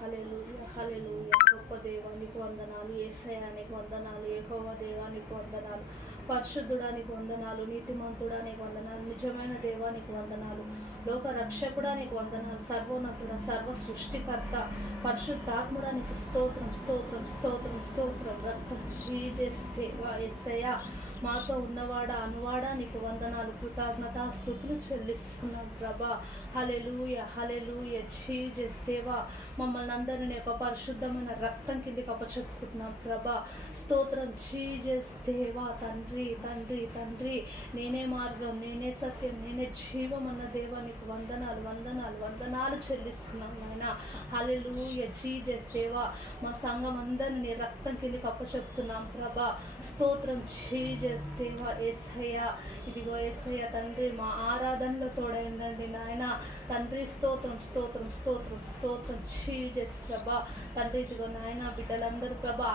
హల్లెలూయా హల్లెలూయా. గొప్ప దేవానికి వందనాలు, యేసయ్యా నీకు వందనాలు, యెహోవా దేవానికి వందనాలు, పరిశుద్ధుడానికి వందనాలు, నీతిమంతుడానికి వందనాలు, నిజమైన దేవానికి వందనాలు, లోక రక్షకుడానికి వందనాలు, సర్వోన్నతుడ, సర్వ సృష్టికర్త, పరిశుద్ధాత్ముడానికి స్తోత్రం స్తోత్రం స్తోత్రం స్తోత్రం. రక్త శ్రీదేవా యేసయ్యా మాతో ఉన్నవాడా అనువాడా నీకు వందనాలు, కృతజ్ఞత స్తుతులు చెల్లిస్తున్నాం ప్రభా. హల్లెలూయా హల్లెలూయా. జీసస్ దేవా మమ్మల్ని అందరినీ ఒక పరిశుద్ధమైన రక్తం కిందకి అప్పచెప్పుకుంటున్నాం ప్రభా. స్తోత్రం జీసస్ దేవా. తండ్రి తండ్రి తండ్రి నేనే మార్గం, నేనే సత్యం, నేనే జీవం అన్న దేవా నీకు వందనాలు వందనాలు వందనాలు చెల్లిస్తున్నాం నాయన. హల్లెలూయా. జీసస్ దేవా మా సంఘం అందరినీ రక్తం కిందకి అప్పచెప్తున్నాం ప్రభా. స్తోత్రం జీసస్ దేవా. యేసయ్యా ఇదిగో యేసయ్యా తండ్రి మా ఆరాధనలో తోడైండండి నాయన. తండ్రి స్తోత్రం స్తోత్రం స్తోత్రం స్తోత్రం జీసస్ ప్రభా. తండ్రి ఇదిగో నాయన బిడ్డలందరూ ప్రభా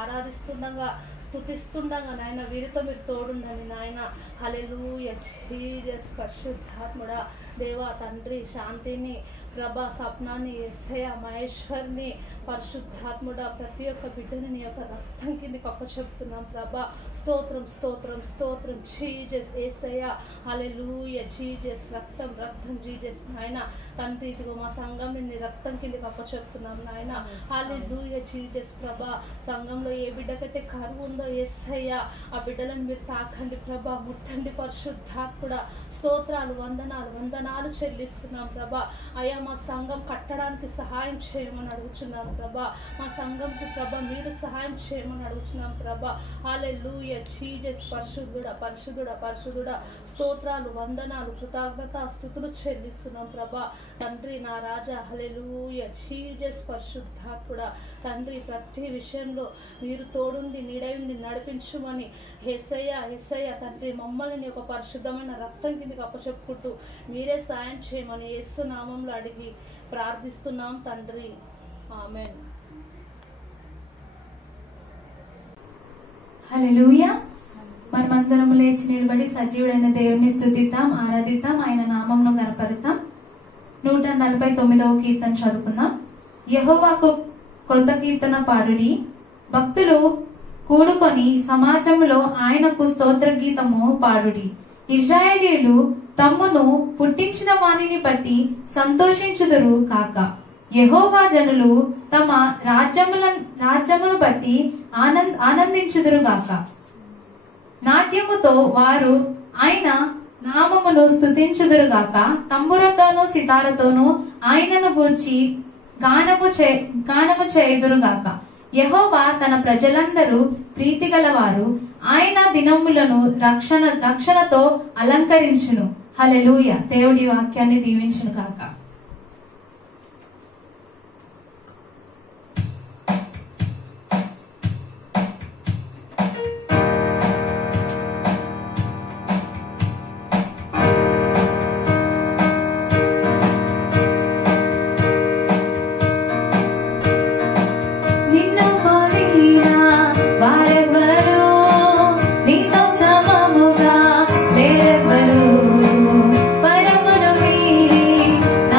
ఆరాధిస్తుండగా స్తుతిస్తుండగా నాయన వీరితో మీరు తోడుండండి నాయన. హల్లెలూయా. జీసస్ పరిశుద్ధాత్ముడా దేవా తండ్రి శాంతిని ప్రభా సప్నాన్ని యేసయ్యా మహేశ్వర్ని పరిశుద్ధాత్ముడా ప్రతి ఒక్క బిడ్డని నీ యొక్క రక్తం కిందకి అప్పచెప్తున్నాం ప్రభా. స్తోత్రం స్తోత్రం స్తోత్రం జీసస్ యేసయ్యా. హల్లెలూయా. జీసస్ రక్తం రక్తం జీసస్ నాయన. తండ్రి ఇదిగో మా సంఘం నీ రక్తం కిందకి అప్పచెప్తున్నాం నాయన. హల్లెలూయా. జీసస్ ప్రభా సంఘంలో ఏ బిడ్డకైతే కరువు ఉందో యేసయ్యా ఆ బిడ్డలను మీరు తాకండి ప్రభా, ముట్టండి పరిశుద్ధాత్ముడా. స్తోత్రాలు వందనాలు వందనాలు చెల్లిస్తున్నాం ప్రభా. అయ్యా మా సంఘం కట్టడానికి సహాయం చేయమని అడుగుచున్నాం ప్రభా. మా సంఘంకి ప్రభా మీరు సహాయం చేయమని అడుగుచున్నాం ప్రభా. హల్లెలూయా. జీసస్ పరిశుద్ధుడా పరిశుద్ధుడా పరిశుద్ధుడా. స్తోత్రాలు వందనాలు కృతజ్ఞత స్తుతులు చెల్లిస్తున్నాం ప్రభా. తండ్రి నా రాజా హల్లెలూయా. జీసస్ పరిశుద్ధాత్ముడా తండ్రి ప్రతి విషయంలో మీరు తోడుండి నీడయుండి నడిపించుమని యేసయ్యా యేసయ్యా తండ్రి మమ్మల్ని ఒక పరిశుద్ధమైన రక్తం కిందకి అప్పచెప్పుకుంటూ మీరే సాయం చేయమని యేసు నామంలో అడిగి ప్రార్థిస్తున్నాం తండ్రి. ఆమేన్. హల్లెలూయా. మనమందరం లేచి నిలబడి సజీవుడైన దేవుని స్తుతిద్దాం, ఆరాధిద్దాం, ఆయన నామంను కనపరుద్దాం. 149వ కీర్తన చదువుకుందాం. యెహోవాకు కృత కీర్తన పాడుడి, భక్తులు కూడుకొని సమాజంలో ఆయనకు స్తోత్ర గీతము పాడుడి. ఇశ్రాయేలీయులు తమ్మును పుట్టించిన వానిని బట్టి సంతోషించుదురు కాక, యెహోవా జనులు తమ రాజ్యమును బట్టి ఆనందించుదురు గాక. నాట్యముతో వారు ఆయన నామమును స్తుతించుదురు గాక. తంబురతోను సితారతోను ఆయనను గూర్చి గానము చేయుదురు గాక. యెహోవా తన ప్రజలందరూ ప్రీతి గలవారు, ఆయన దినములను రక్షణతో అలంకరించును. హల్లెలూయా. దేవుడి వాక్యాన్ని దీవించును గాక. నా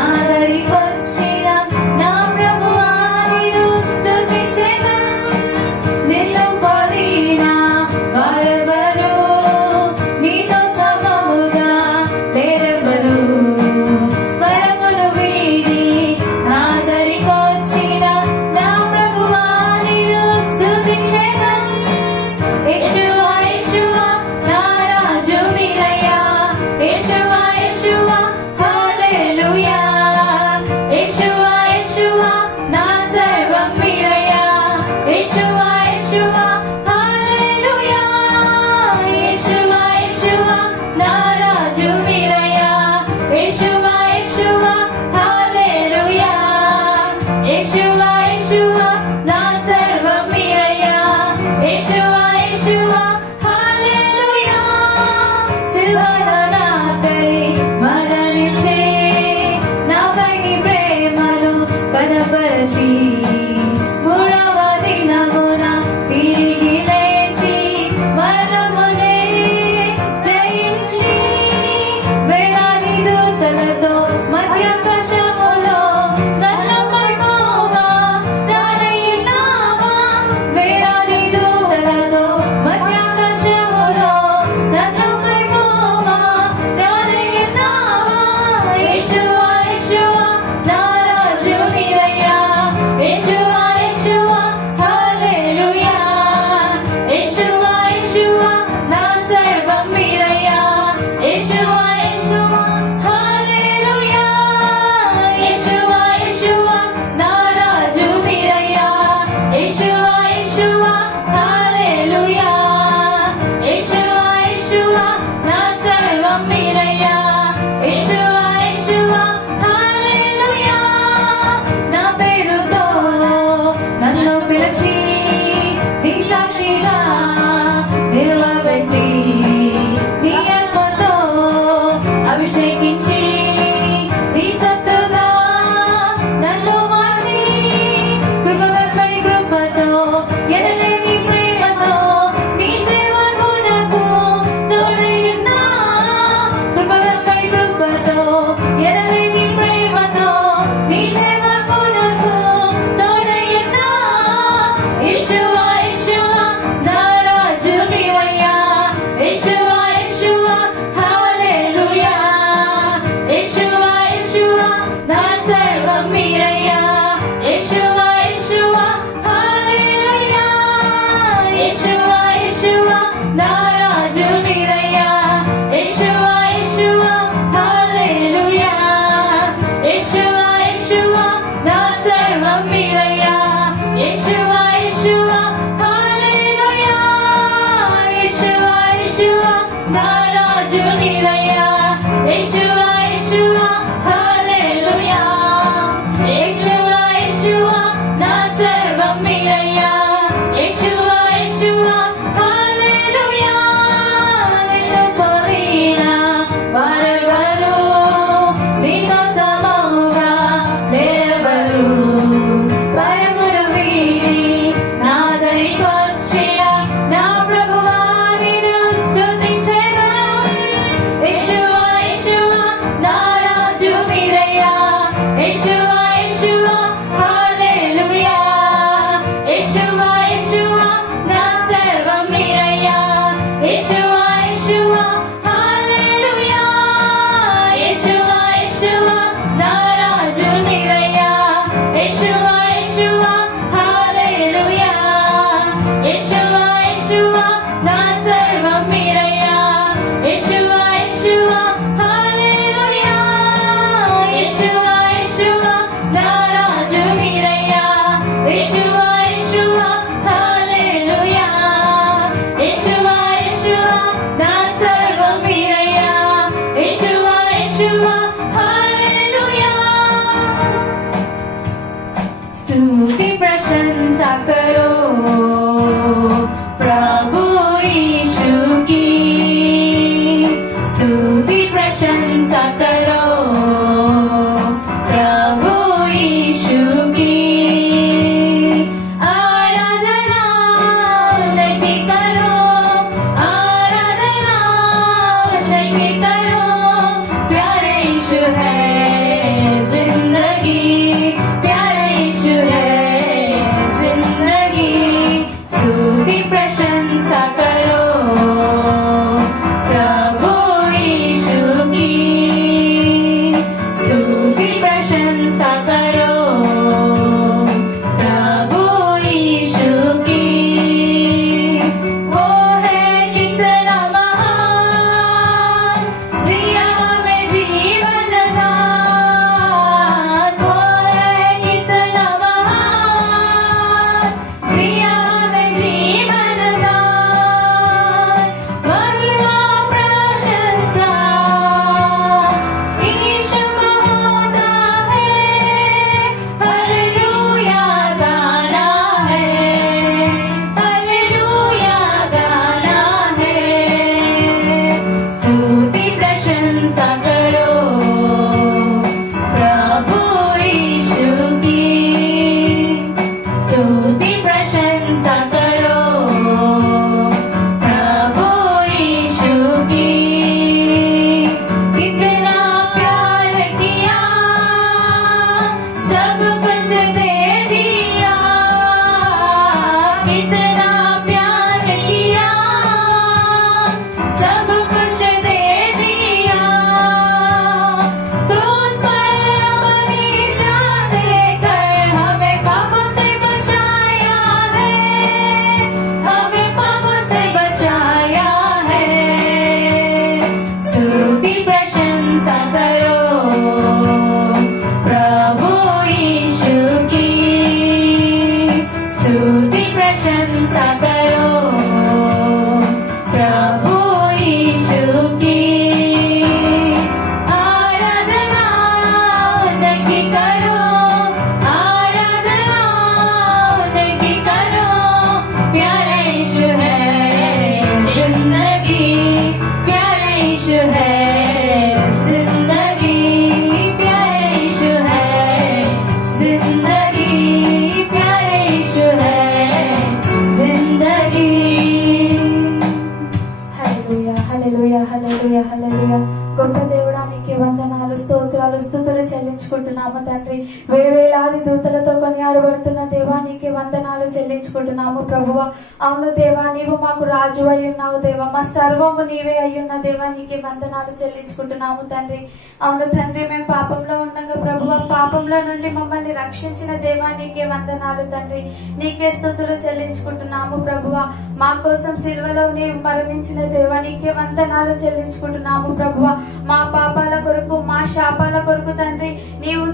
వందనాలు స్తుతులు చెల్లించుకుంటున్నాము తండ్రి. వేవేలాది దూతలతో కొనియాడబడుతున్న దేవా నీకే వందనాలు చెల్లించుకుంటున్నాము ప్రభువా. అవును దేవా, నీవు మాకు రాజు అయి ఉన్నావు దేవా, మా సర్వము నీవే అయ్యున్న దేవా నీకే వందనాలు చెల్లించుకుంటున్నాము తండ్రి. అవును తండ్రి, మేము పాపంలో ఉండగా ప్రభువా పాపంలో నుండి మమ్మల్ని రక్షించిన దేవా నీకే వందనాలు తండ్రి. నీకే స్తుతులు చెల్లించుకుంటున్నాము ప్రభువా. మా కోసం సిలువలో నీవు మరణించిన దేవా నీకే వందనాలు చెల్లించుకుంటున్నాము ప్రభువా. మా పాపాల కొరకు మా శాపాల కొరకు తండ్రి నీవు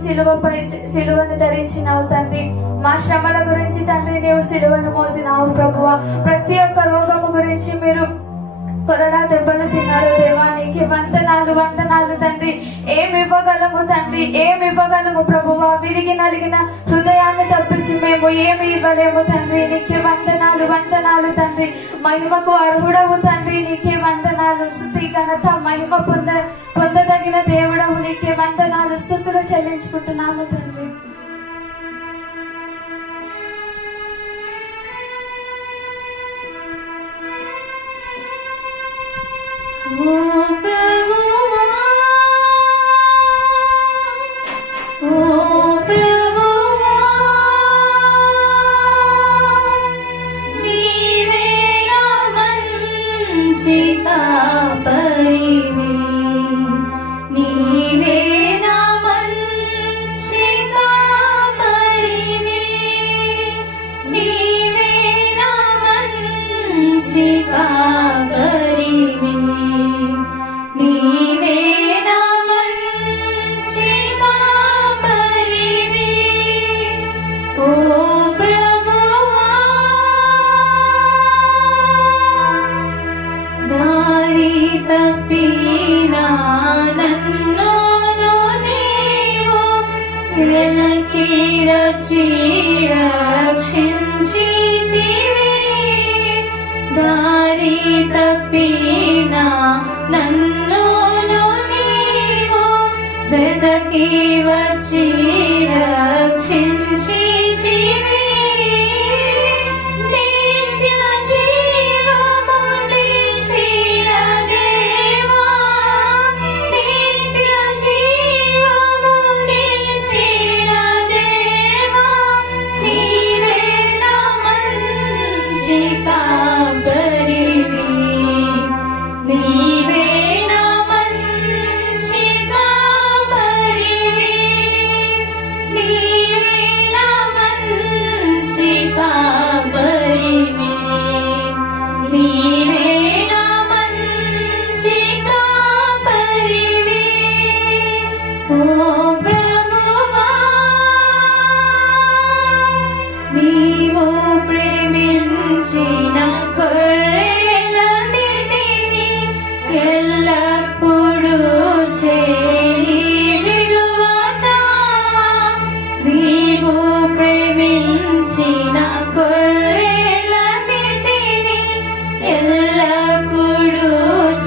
సిలువను ధరించినావు తండ్రి. మా శ్రమల గురించి తండ్రి నీవు సిలువను మోసినావు ప్రభువా. ప్రతి ఒక్క రోగము గురించి మీరు కొరడా దెబ్బలు తిన్నారు దేవా నీకే వందనాలు తండ్రి. ఏమి ఇవ్వగలము తండ్రి, ఏమి ఇవ్వగలము ప్రభువా. విరిగి నలిగిన హృదయాన్ని తప్పించి మేము ఏమి ఇవ్వలేము తండ్రి. నీకే వందనాలు తండ్రి. మహిమకు అర్హుడవు తండ్రి, నీకే వందనాలు. స్తుతి ఘనత మహిమ పొందదగిన దేవుడవు, నీకే వందనాలు స్తుతులు చెల్లించుకుంటున్నాము తండ్రి. ఓ ప్రభువా, ఓ ప్రభువా, నీవే నా మంచి కాపరివి, నీవే నా మంచి కాపరివి, నీవే నా మంచి కాపరివి, నీవే నా మంచి కాపరివి. ఓ ప్రభువా, దారి తప్పినా నన్ను నీవు వెనక్కి రక్షి రక్షించితివి. దారి తప్పినా నన్ను నీవు వెదకి వచ్చి రక్షించితివి. నిత్య జీవమునిచ్చిన దేవా, నిత్య జీవమునిచ్చిన దేవా, నీవే నా మంచి కాపరివి, నీవే నా మంచి కాపరివి, నీవే నా మంచి కాపరివి, నీవే నా మంచి కాపరివి. ఓ ప్రభువా, నీవు ప్రేమించిన గొర్రెలన్నిటిని ఎల్లప్పుడూ చేయి విడువక, నీవు ప్రేమించిన గొర్రెలన్నిటిని ఎల్లప్పుడూ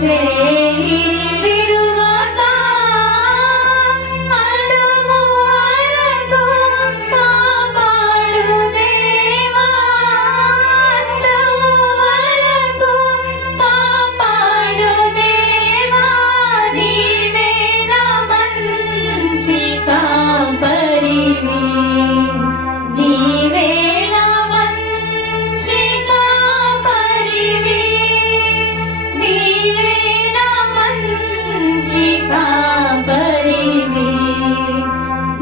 చేయి విడువక, అంతము వరకు కాపాడు దేవా, అంతము వరకు కాపాడు దేవా, నీవే నా మంచి కాపరివి, నీవే నా మంచి కాపరివి, నీవే నా మంచి కాపరివి,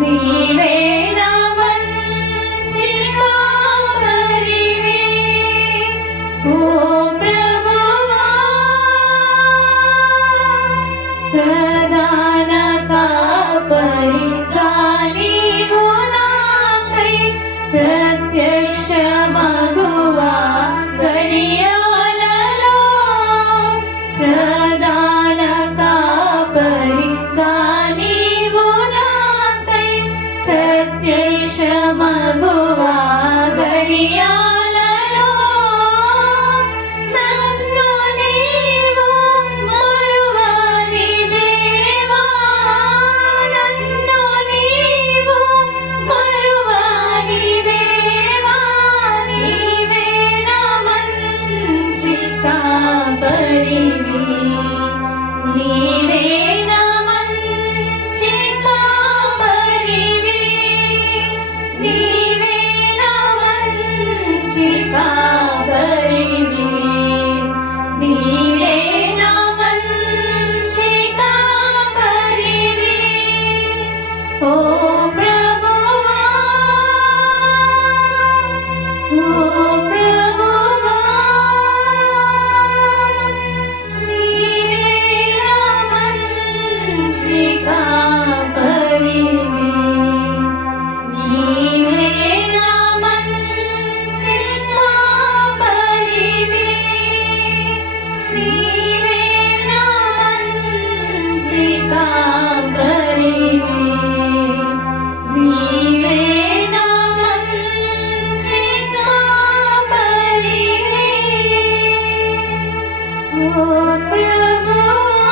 నీవే నా మంచి కాపరివి. ఓ ప్రభువా, ప్రధాన కాపరిగా నీవు నాకై ప్రత్యక్షమగువా గడియాలలో, ప్రధాన కాపరిగా నీవు నాకై ప్రత్యక్షమగువా గడియాలలో, నన్ను నీవు మరువని దేవా, నన్ను నీవు మరువని దేవా, నీవే నా మంచి కాపరివి, నీవే నా మంచి కాపరివి. కాపరివి, నీవే నా మంచి కాపరివి, ఓ ప్రభువా.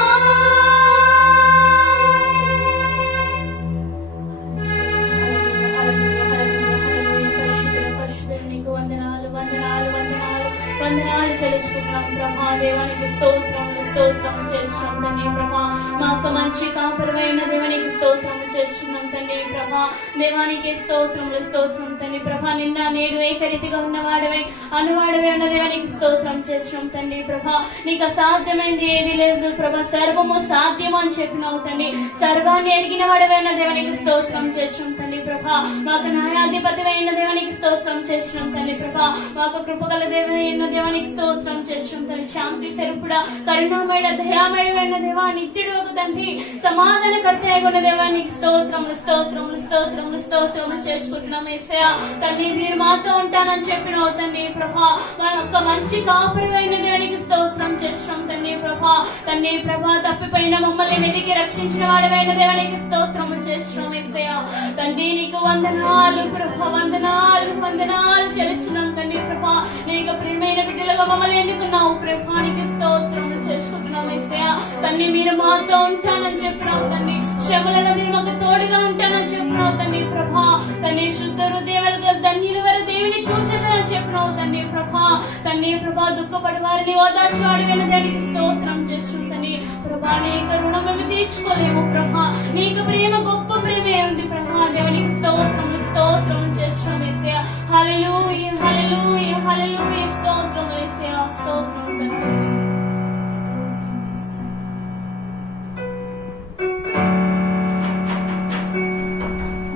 వందనాలు చెల్లించుకుంటున్నాం ప్రభా. దేవానికి స్తోత్రములు స్తోత్రము చేస్తున్నాం తండ్రి ప్రభా. మాకు మంచి కాపురమైన దేవానికి స్తోత్రము చేస్తున్నాం తండ్రి ప్రభా. దేవానికి స్తోత్రములు స్తోత్రం తండ్రి ప్రభా. నిన్న నేడు ఏకరీతిగా ఉన్నవాడవై అనువాడవే ఉన్న దేవానికి స్తోత్రం చేస్తున్నాం తండ్రి ప్రభా. నీకు అసాధ్యమైంది ఏది లేదు ప్రభా. సర్వము సాధ్యము అని చెప్పినావు తండ్రి. సర్వాన్ని ఎరిగిన వాడవే ఉన్న దేవానికి స్తోత్రం చేస్తున్నాం తండ్రి ప్రభా. మాకు న్యాయాధిపతి అయిన దేవానికి స్తోత్రం చేస్తున్నాం తండ్రి ప్రభా. మాకు కృపగల దేవైన దేవానికి స్తోత్రం చేస్తున్నాం తండ్రి. శాంతి స్వరూపుడా, కరుణామయుడ, దయామయుడైన దేవా, నిత్యుడు ఒక తండ్రి, సమాధాన కర్త అయిన దేవానికి స్తోత్రములు స్తోత్రములు స్తోత్రములు స్తోత్రములు చేసుకుంటున్నాం యేసయ్యా. తండ్రి మీరు మాతో ఉంటానని చెప్పినావు తండ్రి ప్రభా. మా యొక్క మంచి కాపురమైన దేవానికి స్తోత్రం చేస్తున్నాం తండ్రి ప్రభా. తండ్రి ప్రభా, తప్పిపోయిన మమ్మల్ని వెతికి రక్షించిన వాడమైన దేవానికి స్తోత్రములు చేస్తున్నాం యేసయ్యా. తండ్రి నీకు వందనాలు ప్రభా, వందనాలు వందనాలు చెల్లిస్తున్నాం తండ్రి ప్రభా. నీకు ప్రియమైన బిడ్డలుగా మమ్మల్ని ఎన్నుకున్నావు ప్రభానికి స్తోత్రములు చేసుకుంటున్నాం యేసయ్యా. తండ్రి మీరు మాతో ఉంటానని చెప్పినావు తండ్రి. శ్రమలలో మీరు మాకు తోడుగా ఉంటానని చెప్పినావు తండ్రి ప్రభా. తండ్రి శుద్ధ హృదయాలు గల ధన్యులు వారు దేవుని చూచెదరని చెప్పినావు తండ్రి ప్రభా. తండ్రి ప్రభా, దుఃఖపడి వారిని ఓదార్చేవాడు వినదానికి స్తోత్రం చేస్తున్నాం తండ్రి ప్రభా. నీకు రుణం మేము తీర్చుకోలేము ప్రభా. నీకు ప్రేమ గొప్ప ప్రేమే ఉంది ప్రభా. దేవునికి స్తోత్రము స్తోత్రం చేస్తున్నాం యేసయ్యా. హల్లెలూయా హల్లెలూయా హల్లెలూయా. స్తోత్రం యేసయ్యా, స్తోత్రం తండ్రి.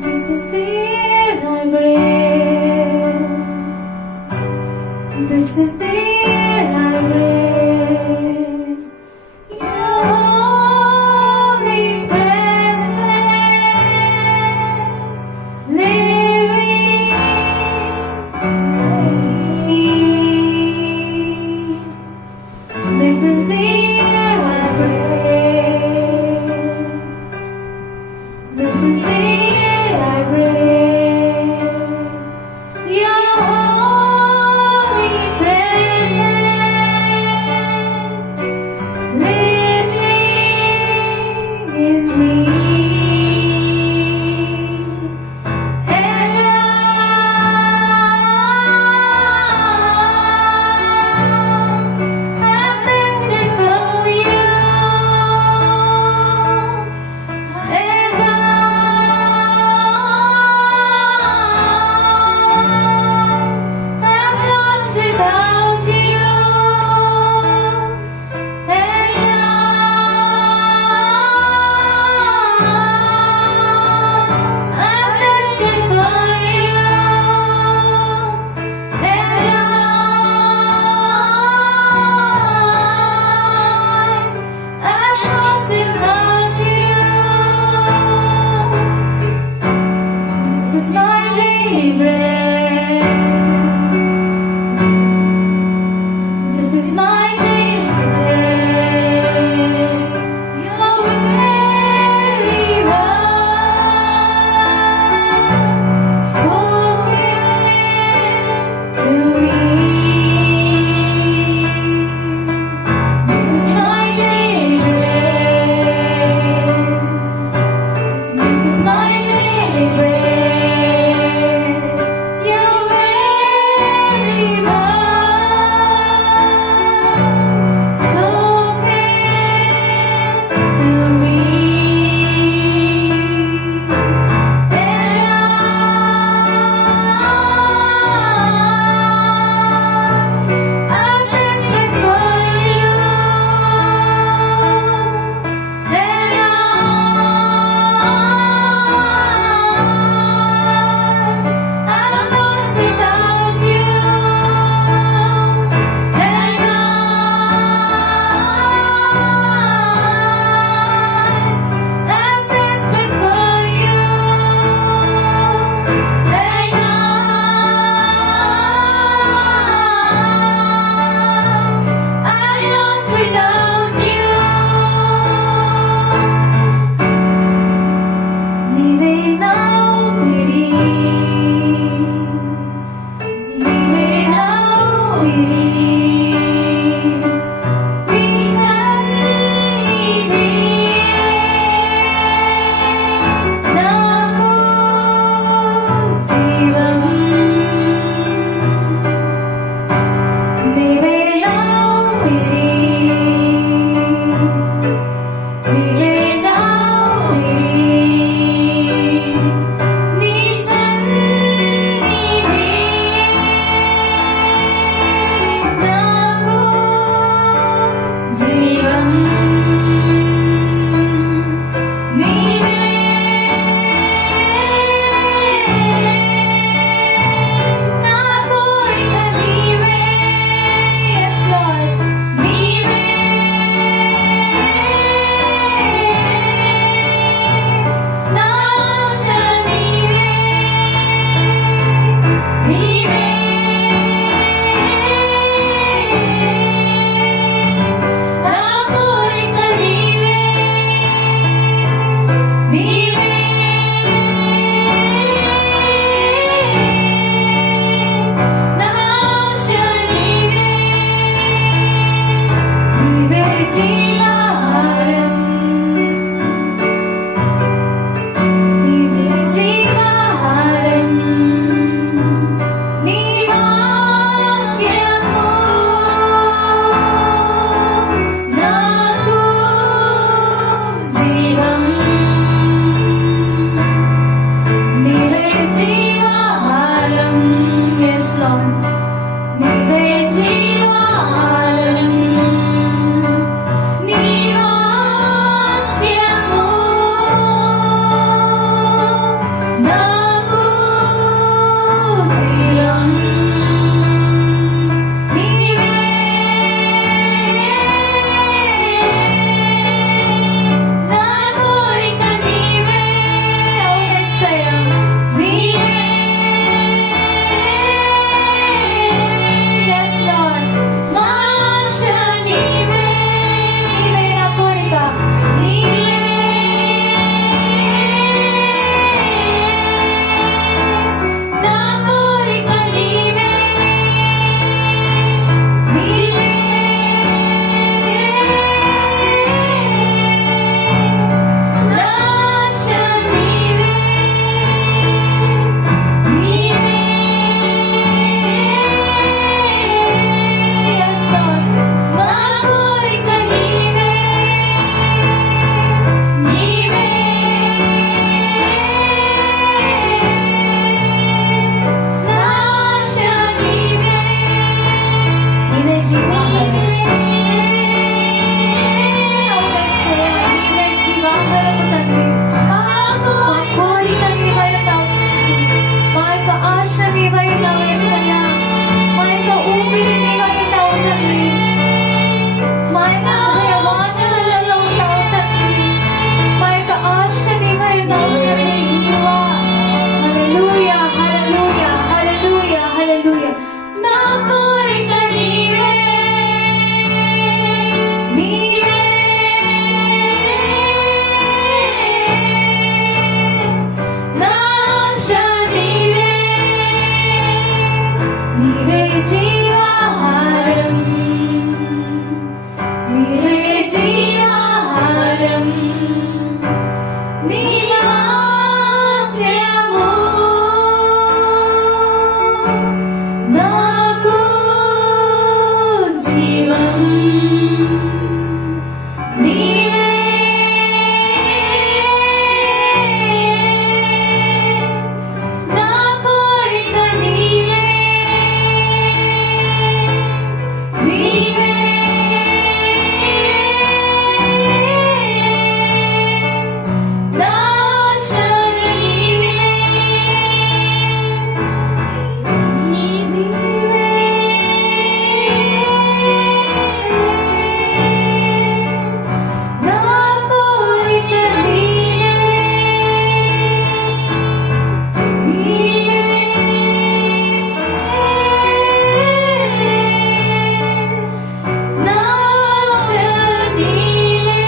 This is the air I breathe. This is the air I breathe. Your holy presence living in me. జీవాహారం నీవే జీవాహారం నీ వాక్యము నాకు జీవం నీవే జీవాహారం yes Lord నీవే జీవాహారం నీ వాక్యము నాకు జీవం నీవే నా కోరిక నీవే ఓ యేసయ్య నీవే yes Lord మా ఆశ నీవే నీవే నా కోరిక నీవే నా కోరిక నీవే నీవే నా ఆశ నీవే నీవే yes Lord మా కోరిక నీవే నీవే నా ఆశ నీవే నీవే జీవాహారం నీవే జీవాహారము తండ్రి మా కోరిక నీవై ఉన్నావు మా యొక్క ఆశ నీవై ఉన్నావు యేసయ్య మా యొక్క ఊపిరి నీవై ఉన్నావు తండ్రి మా యొక్క హృదయ వాంఛలలో ఉన్నావు తండ్రి మా యొక్క ఆశ నీవై ఉన్నావు తండ్రి హల్లెలూయా హల్లెలూయా హల్లెలూయా హల్లెలూయా నా కోరిక నీవే నీవే నా ఆశ నీవే నీవే జీవాహారం నీవే జీవాహారం నీ వాక్యము నాకు జీవం నీవే నా కోరిక నీవే నీవే నా ఆశ నీవే నీవే నా కోరిక నీవే నీవే నా ఆశ నీవే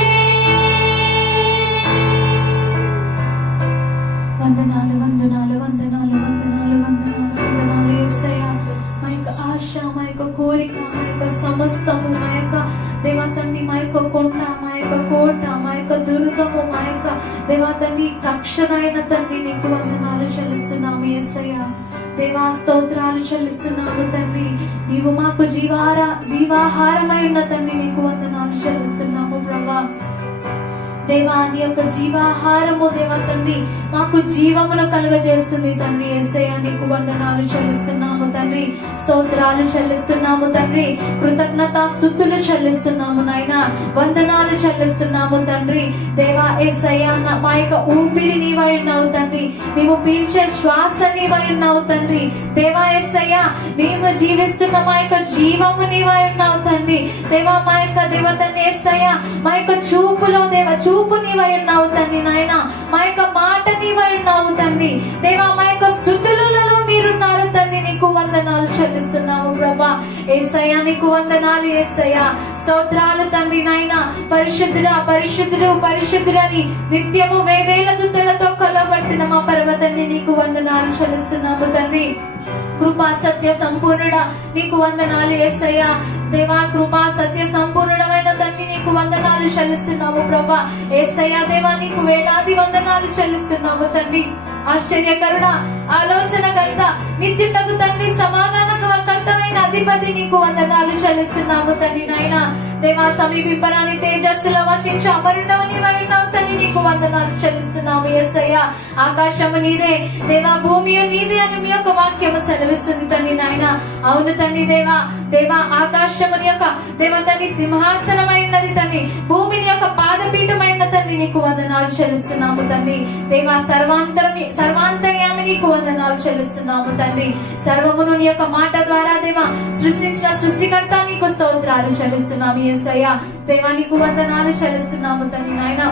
వందనాలు వందనాలు వందనాలు వందనాలు వందనాలు వందనాలు యేసయ్య మా యొక్క ఆశ మా యొక్క కోరిక మా యొక్క సమస్తము మా యొక్క దేవతన్ని మా యొక్క కొండ మా యొక్క కోట మా యొక్క దుర్గము మా యొక్క దేవతన్ని రక్షణైన తండ్రి నీకు వందనాలు చెల్లిస్తున్నాము యేసయ్య దేవా స్తోత్రాలు చెల్లిస్తున్నాము తండ్రి నీవు మాకు జీవాహారమై ఉన్న తండ్రి నీకు వందనాలు చెల్లిస్తున్నాము ప్రభా దేవా నీ యొక్క జీవాహారము దేవా తండ్రి మాకు జీవమును కలుగజేస్తుంది తండ్రి యేసయ్య నీకు వందనాలు చెల్లిస్తున్నాము తండ్రి స్తోత్రాలు చెల్లిస్తున్నాము తండ్రి కృతజ్ఞత స్తుతులు చెల్లిస్తున్నాము నాయన వందనాలు చెల్లిస్తున్నాము తండ్రి దేవా యేసయ్య మా యొక్క ఊపిరి నీవై ఉన్నావు తండ్రి మేము పీల్చే శ్వాస నీవై ఉన్నావు తండ్రి దేవా యేసయ్య మేము జీవిస్తున్న మా యొక్క జీవము నీవై ఉన్నావు తండ్రి దేవా మా యొక్క దేవతని యేసయ్య మా యొక్క చూపులో దేవ చూపు నీవై ఉన్నావు తండ్రి నాయన మా యొక్క మాట నీవై ఉన్నావు తండ్రి దేవా మా యొక్క స్తుతులలో మీరున్నారు తండ్రి నీకు వందనాలు చెల్లిస్తున్నాము ప్రభా యేసయ్య నీకు వందనాలు యేసయ్య స్తోత్రాలు తండ్రి నాయన పరిశుద్ధుడా పరిశుద్ధుడు పరిశుద్ధుడని నిత్యము వేవేల దుతలతో కొలబడుతున్న మా పర్వతాన్ని నీకు వందనాలు చెల్లిస్తున్నాము తండ్రి కృపా సత్య సంపూర్ణుడా నీకు వందనాలు యేసయ్య దేవా కృపా సత్య సంపూర్ణమైన తండ్రి నీకు యేసయ్యా దేవా నీకు వేలాది వందనాలు చెల్లిస్తున్నాము తండ్రి. ఆశ్చర్యకరుడా, ఆలోచనకర్త, నిత్యుడగు తండ్రి, సమాధానకర్తమైన అధిపతి నీకు వందనాలు చెల్లిస్తున్నాము తండ్రి. నాయన దేవా సమీపింపరాని తేజస్సులో వసించు అమరుడవు నీవై ఉన్నావు తండ్రి, నీకు వందనాలు చెల్లిస్తున్నాము. యేసయ్యా ఆకాశము నీదే దేవా, భూమి నీదే అని మీ యొక్క వాక్యము సెలవిస్తుంది తండ్రి. నాయన అవును తండ్రి దేవా, దేవా ఆకాశముని యొక్క దేవా తండ్రి సింహాసనమైనది తండ్రి, భూమిని యొక్క పాదపీఠమైన తండ్రి, నీకు వందనాలు చెల్లిస్తున్నాము తండ్రి. దేవా సర్వాంతర్యామి నీకు వందనాలు చెల్లిస్తున్నాము తండ్రి. సర్వమును నీ యొక్క మాట ద్వారా దేవా సృష్టించిన సృష్టికర్త నీకు స్తోత్రాలు చెల్లిస్తున్నాము. యేసయ్యా దేవా నీకు వందనాలు చెల్లిస్తున్నాము తండ్రి. నాయన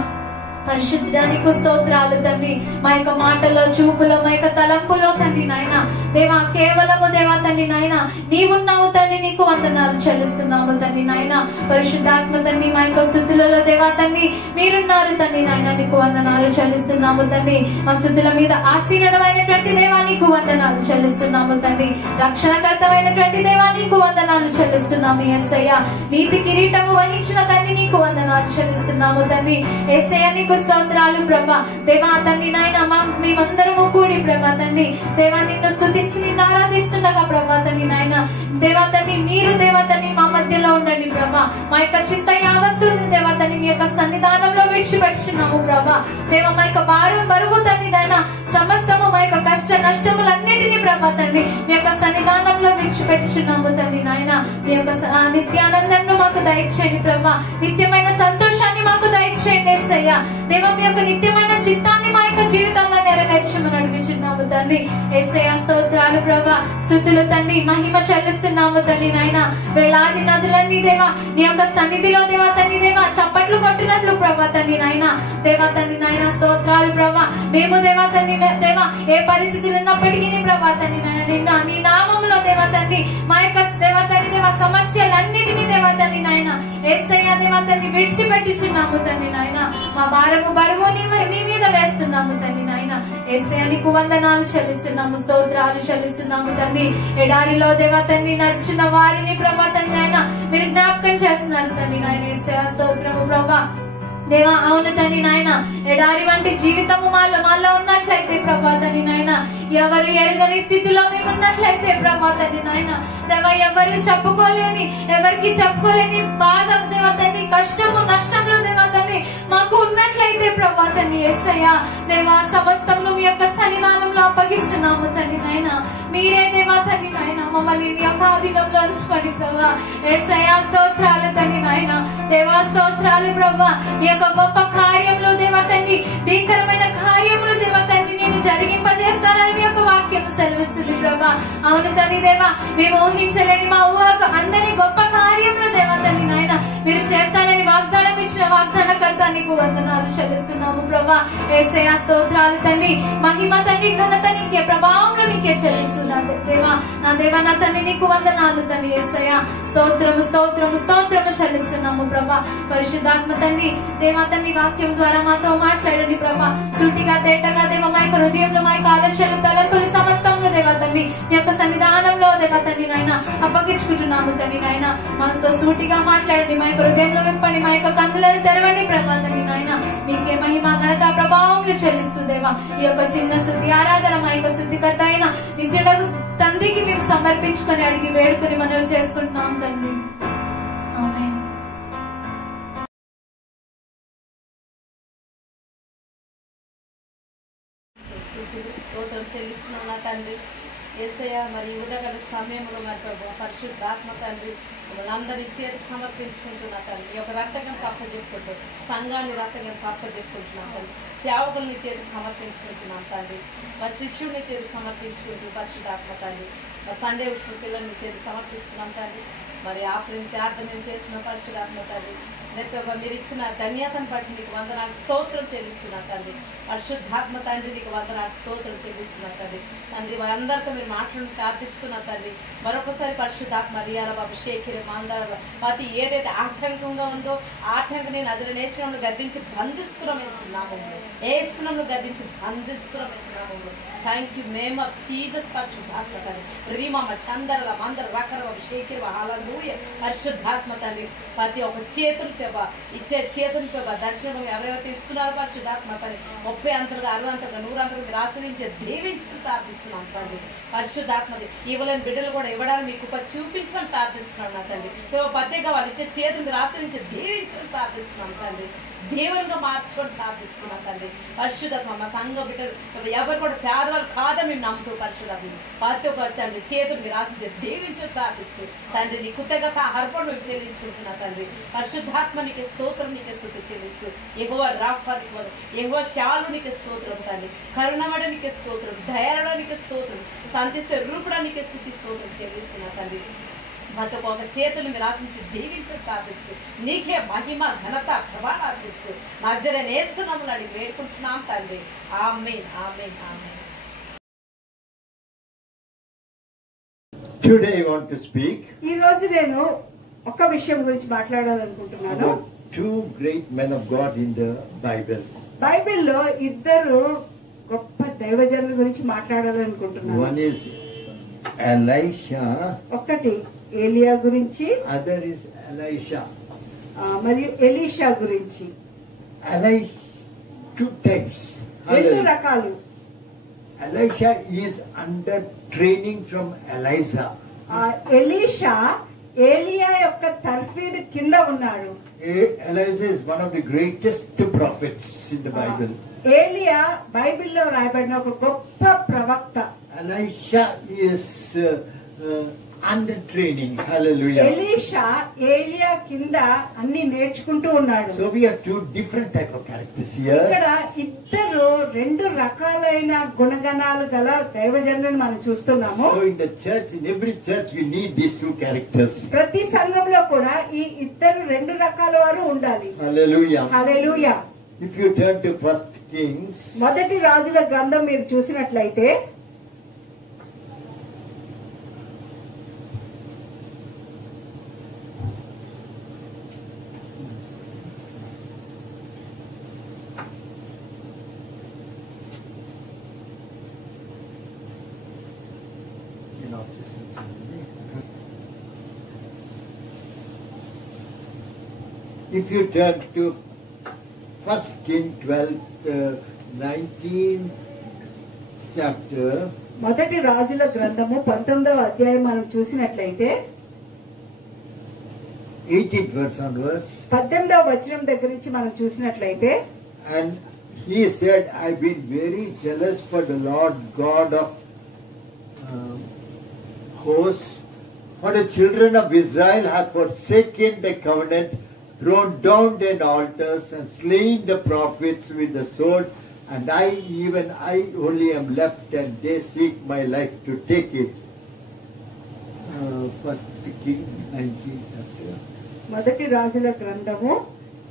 పరిశుద్ధుడా నీకు స్తోత్రాలు తండ్రి. మా యొక్క మాటల్లో, చూపులో, మా యొక్క తలంపులో తండ్రి నాయన దేవా కేవలము దేవా తండ్రి నాయన నీవున్నావు తండ్రి, నీకు వందనాలు చెల్లిస్తున్నాము తండ్రి. నాయన పరిశుద్ధాత్మ తండ్రి మా యొక్క స్థుతులలో దేవా తండ్రి మీరున్నారు తండ్రి. నాయన నీకు వందనాలు చెల్లిస్తున్నాము తండ్రి. మా స్థుతుల మీద ఆసీనుడమైనటువంటి దేవా నీకు వందనాలు చెల్లిస్తున్నాము తండ్రి. రక్షణకర్తమైనటువంటి దేవా నీకు వందనాలు చెల్లిస్తున్నాము. యేసయ్యా నీతి కిరీటము వహించిన తండ్రి నీకు వందనాలు చెల్లిస్తున్నాము తండ్రి. యేసయ్యా నీకు స్తోత్రాలు ప్రభా. దేవా తండ్రి నాయన మేమందరము కూడి ప్రభా తండ్రి దేవా నిన్ను స్తుతించి నిన్ను ఆరాధిస్తుండగా ప్రభా తండ్రి నాయన దేవా తండ్రి మీరు దేవా తండ్రి మా మధ్యలో ఉండండి ప్రభా. మా యొక్క చింత యావత్తు దేవా తండ్రి మీ యొక్క సన్నిధానంలో విడిచిపెట్టుచున్నాము ప్రభా. దేవా మా యొక్క భారం బరువు తండ్రి నాయన సమస్తము మా యొక్క కష్ట నష్టములన్నిటినీ ప్రభా తండ్రి మీ యొక్క సన్నిధానంలో విడిచిపెట్టుచున్నాము తండ్రి. నాయన మీ యొక్క నిత్యానందంను మాకు దయచేయండి ప్రభా. నిత్యమైన సంతోషాన్ని మాకు దయచేయండి యేసయ్యా. దేవా మీ యొక్క నిత్యమైన చిత్తాన్ని మా యొక్క జీవితంలో నెరవేర్చమని అడుగుచున్నాము తండ్రి. యేసయ్యా స్తోత్రాలు ప్రభా, స్తుతులు తండ్రి, మహిమ చెల్లిస్తున్నాము తండ్రి. నాయన వేలాది నదులన్నీ దేవా నీ యొక్క సన్నిధిలో దేవా తండ్రి దేవా చప్పట్లు కొట్టినట్లు ప్రభా తండ్రి నాయన దేవా తండ్రి నాయన స్తోత్రాలు ప్రభా. మేము దేవా తండ్రి దేవా ఏ పరిస్థితులు ఉన్నప్పటికీ ప్రభా తండ్రి నాయన నిన్న నీ నామములో దేవా తండ్రి మా యొక్క దేవా తండ్రి దేవా సమస్యలన్నిటినీ దేవా తండ్రి నాయన యేసయ్యా దేవా తండ్రి విడిచిపెట్టుచున్నాము తండ్రి. నాయన మా భారము బరువు నీ మీద వేస్తున్నాము తండ్రి. నాయన యేసయ్యా నీకు వందనాలు చెల్లిస్తున్నాము, స్తోత్రాలు చెల్లిస్తున్నాము తండ్రి. ఎడారిలో దేవా తండ్రి నడుచున్న వారిని ప్రభా తండ్రి నాయన మీరు జ్ఞాపకం చేస్తున్నారు తండ్రి. నాయన యేసయ్యా స్తోత్రము ప్రభా. దేవా అవును తండ్రి నాయన ఎడారి వంటి జీవితము మాలో ఉన్నట్లయితే ప్రభా తండ్రి నాయన ఎవరు ఎరగని స్థితిలో మేము ఉన్నట్లయితే ప్రభా తండ్రి నాయన దేవా ఎవరికి చెప్పుకోలేని బాధ దేవా తండ్రి కష్టము నష్టంలో దేవా తండ్రి మాకు ఉన్నట్లయితే ప్రభా తండ్రి యేసయ్యా దేవా సమస్తమును మీ యొక్క సన్నిధానంలో అప్పగిస్తున్నాము తండ్రి నాయన. మీరే దేవా తండ్రి నాయన మమ్మల్ని మీ యొక్క ఆధీనంలో ఉంచుకోండి ప్రభా. యేసయ్యా స్తోత్రాలు తండ్రి నాయన దేవా స్తోత్రాలు ప్రభా. మీ యొక్క గొప్ప కార్యములు దేవా తండ్రి భీకరమైన కార్యములు దేవా తండ్రి నేను జరిగింపజేస్తానని మీ యొక్క వాక్యం సెలవిస్తుంది ప్రభా. అవును తండ్రి దేవా మేము ఊహించలేని మా ఊహకు అందరి గొప్ప కార్యములు దేవా తండ్రి నాయన మీరు చేస్తానని వాగ్దానం ఇచ్చిన వాగ్దానకర్త నీకు వందనాలు చెల్లిస్తున్నాము ప్రభా. యేసయ్యా స్తోత్రాలు తండ్రి, మహిమ తండ్రి, ఘనత నీకే, ప్రభావం నీకే చెల్లిస్తున్నా దేవా. నా దేవా నా తండ్రి నీకు వందనాలు తండ్రి. యేసయ్యా స్తోత్రము స్తోత్రము స్తోత్రము చెల్లిస్తున్నాము ప్రభా. పరిశుద్ధాత్మ తండ్రి దేవా తండ్రి వాక్యం ద్వారా మాతో మాట్లాడండి ప్రభా. సూటిగా తేటగా దేవా మా యొక్క హృదయంలో మా యొక్క ఆలోచనలు తలంపులు సమస్తమును దేవా తండ్రి మీ యొక్క సన్నిధానంలో దేవా తండ్రి నాయన అప్పగించుకుంటున్నాము తండ్రి నాయన. మాతో సూటిగా మాట్లాడండి, మా యొక్క హృదయంలో విప్పండి, మా యొక్క కన్నులను తెరవండి ప్రభా తండ్రి నాయన. మీకే మహిమ ఘనత ప్రభావములు చెల్లిస్తూ దేవా ఈ యొక్క చిన్న స్తుతి ఆరాధన మా యొక్క స్తుతికర్త అయిన నిత్యుడగు తండ్రికి మేము సమర్పించుకొని అడిగి వేడుకొని మనవి చేసుకుంటున్నాం తండ్రి. ఆమేన్. స్తోత్రం చెల్లిస్తున్నాం నా తండ్రి యేసయ్యా. మరి ఉదగడ సమయంలో మరి ప్రభు పరిశుద్ధాత్మ తండ్రి మమ్మల్ని అందరి చేతికి సమర్పించుకుంటున్నా తండ్రి. ఈ యొక్క రక్తగం అప్పచెప్పుకుంటూ సంఘాన్ని రక్తగం అప్పచెప్పుకుంటున్నాం తండ్రి. సేవకుల్ని చేతికి సమర్పించుకుంటున్నాం తండ్రి. మరి శిష్యుడిని చేతికి సమర్పించుకుంటూ పరిశుద్ధాత్మ తండ్రి మరి సండే ఉష్ణ పిల్లల్ని చేతికి సమర్పిస్తున్నాం తండ్రి. మరి ఆఫ్రిన్ ప్రార్థన చేసిన పరిశుద్ధాత్మ తండ్రి మీరు ఇచ్చిన ధన్యతను బట్టి నీకు వందనాలు స్తోత్రం చెల్లిస్తున్నా తండ్రి. పరిశుద్ధాత్మ తండ్రి నీకు వందనాలు స్తోత్రం చెల్లిస్తున్నా తండ్రి. తండ్రి వారందరితో మీరు మాటలను ప్రార్థిస్తున్నా తండ్రి. మరొకసారి పరిశుద్ధాత్మ మరియాల అభిషేకిరి మాందాల ప్రతి ఏదైతే ఆటంకంగా ఉందో ఆటంకం నజరేయుని గద్దించి బంధిస్తున్నాం వేస్తున్నాము, ఏస్తున్నాము గద్దించి బంధిస్తున్నాం వేస్తున్నాము. Thank you name of Jesus పరిశుద్ధాత్మ తండ్రి. రీమమ్మ చందరల మందర రకర అభిషేకిరి హల్లెలూయా పరిశుద్ధాత్మ తండ్రి. ప్రతి ఒక్క చేతులు పెవ ఇచ్చే చేతులు పెవ దర్శనం ఎవరెవరైతే ఇస్తున్నారో పరిశుద్ధాత్మ తండ్రి 30 అంతలుగా 60 అంతలుగా 100 అంతలుగా మీరు ఆశ్రయించే దీవించుకుని ప్రార్థిస్తున్నాం తండ్రి. పరిశుద్ధాత్మది ఇవ్వలేని బిడ్డలు కూడా ఇవ్వడానికి మీకు చూపించడం ప్రార్థిస్తున్నాం నా తండ్రి. ప్రత్యేక వాళ్ళు ఇచ్చే చేతులు మీరు ఆశ్రయించి దీవించడం ప్రార్థిస్తున్నాం తండ్రి. దేవునిగా మార్చుకొని ప్రార్థిస్తున్నాం తండ్రి. పరిశుద్ధాత్మ మా సంఘ బిడ్డలు ఎవరు కూడా పేదవాళ్ళు కాదని మేము నమ్ముతూ పరిశుద్ధాత్మ ప్రతి ఒక్క తండ్రి చేతులు మీరు ఆశ్రయించి దీవించడం ప్రార్థిస్తూ తండ్రి నీ కృతజ్ఞత అర్పణ మేము చెల్లించుకుంటున్నా తండ్రి. పరిశుద్ధాత్మ నీకే స్తోత్రం, నీకే స్తుతి చెల్లిస్తూ యెహోవా రాఫా నీకు, యెహోవా షాలు నీకే స్తోత్రం తండ్రి. కరుణమడ నీకే స్తోత్రం, దయాళుడ నీకే స్తోత్రం, శాంతి స్వరూపుడా నీకే స్తుతి స్తోత్రం చెల్లిస్తున్నా తండ్రి. మాతో ఒక చేతులు మీరు ఆశించి దీవించడం ప్రార్థిస్తూ నీకే మహిమ ఘనత ప్రభావం అర్పిస్తూ నజరేయుని యేసు నామములో అడిగి వేడుకుంటున్నాం తండ్రి. ఆమేన్ ఆమేన్ ఆమేన్. Today I want to speak ఈ రోజు నేను ఒక విషయం గురించి మాట్లాడాలనుకుంటున్నాను. about two great men of God in the Bible. బైబిల్లో ఇద్దరు గొప్ప దైవజనుల గురించి మాట్లాడాలనుకుంటున్నాను. One is Elisha, ఒకటి ఏలియా గురించి, other is Elisha. మరియు ఎలీషా గురించి. Elisha, two types. రెండు రకాలు. Elisha is under training from Eliza. Elisha ఏలియా యొక్క తర్ఫీదు కింద ఉన్నాడు. Eliza is one of the greatest prophets in the Bible. ఏలియా బైబిల్లో రాయబడిన ఒక గొప్ప ప్రవక్త. Elisha is under training. Hallelujah. Elisha ఏలియా కింద అన్ని నేర్చుకుంటూ ఉన్నాడు. So we have two different type of characters here. ఇక్కడ ఇద్దరు రెండు రకాలైన గుణగణాలు గల దైవజనులను మనం చూస్తున్నాము. So in the church, in every church, we need these two characters. ప్రతి సంఘంలో కూడా ఈ ఇద్దరు రెండు రకాల వారు ఉండాలి. Hallelujah. Hallelujah. If you turn to First Kings, మొదటి రాజుల గ్రంథం మీరు చూసినట్లయితే if you turn to First King 19 chapter, మొదటి రాజుల గ్రంథము 19వ అధ్యాయం మనం చూసినట్లయితే 18th verse onwards, 18వ వచనం దగ్గర నుంచి మనం చూసినట్లయితే, and he said, I've been very jealous for the Lord God of hosts, for the children of Israel have forsaken the covenant, thrown down their altars, and slain the prophets with the sword, and I only am left, and they seek my life to take it. First King 19 chapter. మొదటి రాజుల గ్రంథము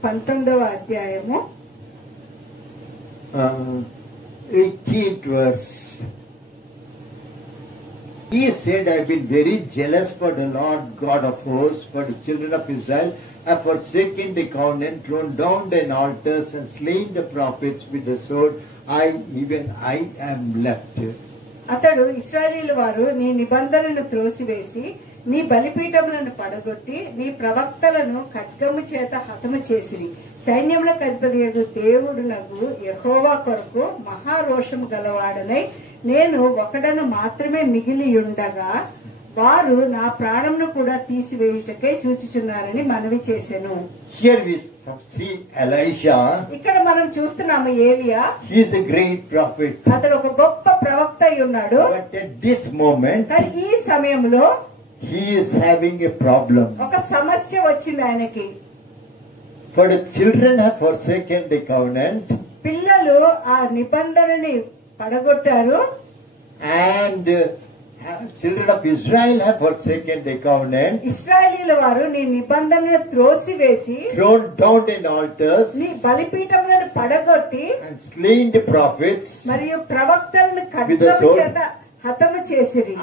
19వ అధ్యాయము 18th verse. He said, I've been very jealous for the Lord God of hosts, for the children of Israel have forsaken the covenant, thrown down their altars, and slain the prophets with the sword. I am left. అతడు ఇశ్రాయేలీయుల వారు నీ నిబంధనను త్రోసివేసి నీ బలిపీఠములను పడగొట్టి నీ ప్రవక్తలను ఖడ్గము చేత హతము చేసిరి. సైన్యములకు అధిపతియగు దేవుడునగు యెహోవా కొరకు మహారోషము గలవాడనై నేను ఒకడను మాత్రమే మిగిలి ఉండగా వారు నా ప్రాణమును కూడా తీసివేయుటకై చూచుచున్నారని మనవి చేసెను. Here we see Elisha. ఇక్కడ మనం చూస్తున్నాము ఏలియా. He is a great prophet. అతడు ఒక గొప్ప ప్రవక్త అయి ఉన్నాడు. But at this moment, కానీ ఈ సమయంలో he is having a problem. ఒక సమస్య వచ్చింది ఆయనకి. For the children have forsaken the covenant, పిల్లలు ఆ నిబంధనని పడగొట్టారు. and children of Israel have forsaken the covenant, ఇశ్రాయేలీయుల వారు నీ నిబంధనను త్రోసివేసి thrown down in altars, నీ బలిపీఠములను పడగొట్టి and slain the prophets మరియు ప్రవక్తలను with the ఖడ్గము sword. చేత హతము చేసిరి.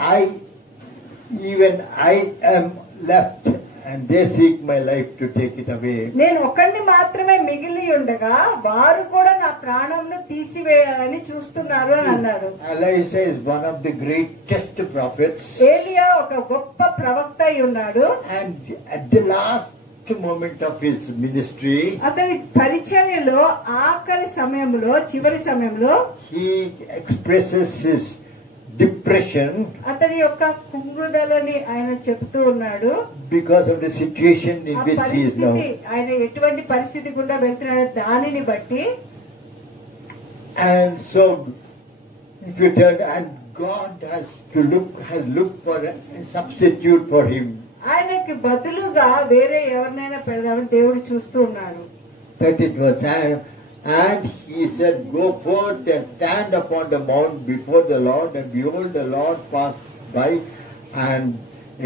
I am left and they seek my life to take it away. నేను ఒక్కడిని మాత్రమే మిగిలి ఉండగా వారు కూడా నా ప్రాణంను తీసివేయాలని చూస్తున్నారు అని అన్నాడు. Elisha is one of the greatest prophets. ఏలియా ఒక గొప్ప ప్రవక్త అయి ఉన్నాడు. And at the last moment of his ministry, అతని పరిచర్యలో ఆఖరి సమయంలో, చివరి సమయంలో he expresses his depression అతని యొక్క కుంగుదలని ఆయన చెప్తూ ఉన్నాడు. because of the situation in ఆ which he is now. పరిస్థితి, ఆయన ఎటువంటి పరిస్థితి గుండా వెళ్తున్నాడో దానిని బట్టి. And so, if you turn, and God has looked for a substitute for him. ఆయనకి బదులుగా వేరే ఎవరినైనా పెడదామని దేవుడు చూస్తూ ఉన్నాడు. 30th verse. And he said, go forth and stand upon the mount before the Lord, and behold, the Lord passed by, and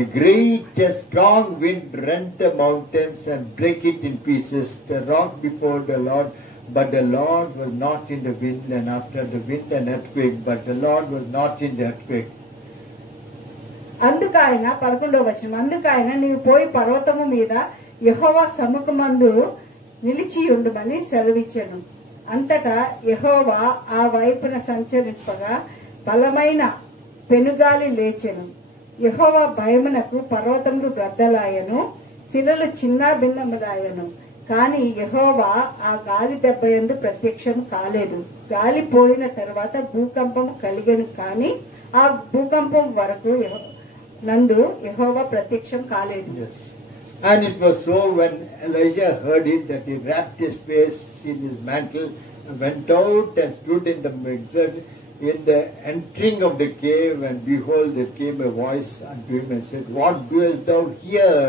a great, a strong wind rent the mountains and break it in pieces, the rock before the Lord. But the Lord was not in the wind, and after the wind an earthquake, but the Lord was not in the earthquake. అందుకు ఆయన 11వ వచనం, అందుకు ఆయన నీవు పోయి పర్వతము మీద యెహోవా సముఖమందు నిలిచి ఉండుమని సెలవిచ్చెను. అంతటా యెహోవా ఆ వైపున సంచరింపగా బలమైన పెనుగాలి లేచెను. యెహోవా భయమునకు పర్వతములు బ్రద్దలాయను, శిలలు చిన్న భిన్నములాయను. కాని యెహోవా ఆ గాలి దెబ్బయందు ప్రత్యక్షం కాలేదు. గాలి పోయిన తర్వాత భూకంపం కలిగను, కానీ ఆ భూకంపం వరకు నందు యెహోవా ప్రత్యక్షం కాలేదు. Yes. And it was so when Elijah heard it that he wrapped his face in his mantle and went out and stood in the entering of the cave, and behold, there came a voice unto him and said, what doest thou here?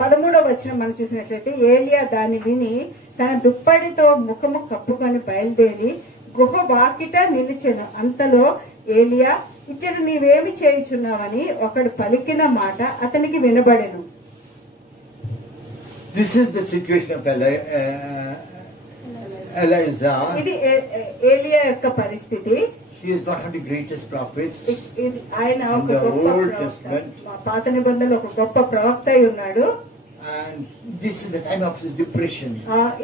13వ వచనం మనం చూసినట్లయితే, ఏలియా దాన్ని విని తన దుప్పటితో ముఖము కప్పుకొని బయలుదేరి గుహ వాకిట నిలిచెను. అంతలో ఏలియా, ఇచ్చడు నీవేమి చేయుచున్నావని ఒకడు పలికిన మాట అతనికి వినబడెను. This is the situation of Elijah. ఇది ఏలియా యొక్క పరిస్థితి. He is one of the greatest prophets. ఆయన ఒక In the గొప్ప Old ప్రవక్త. Testament. పాత నిబంధనలో ఒక గొప్ప ప్రవక్త అయి ఉన్నాడు. And this is the time of his depression.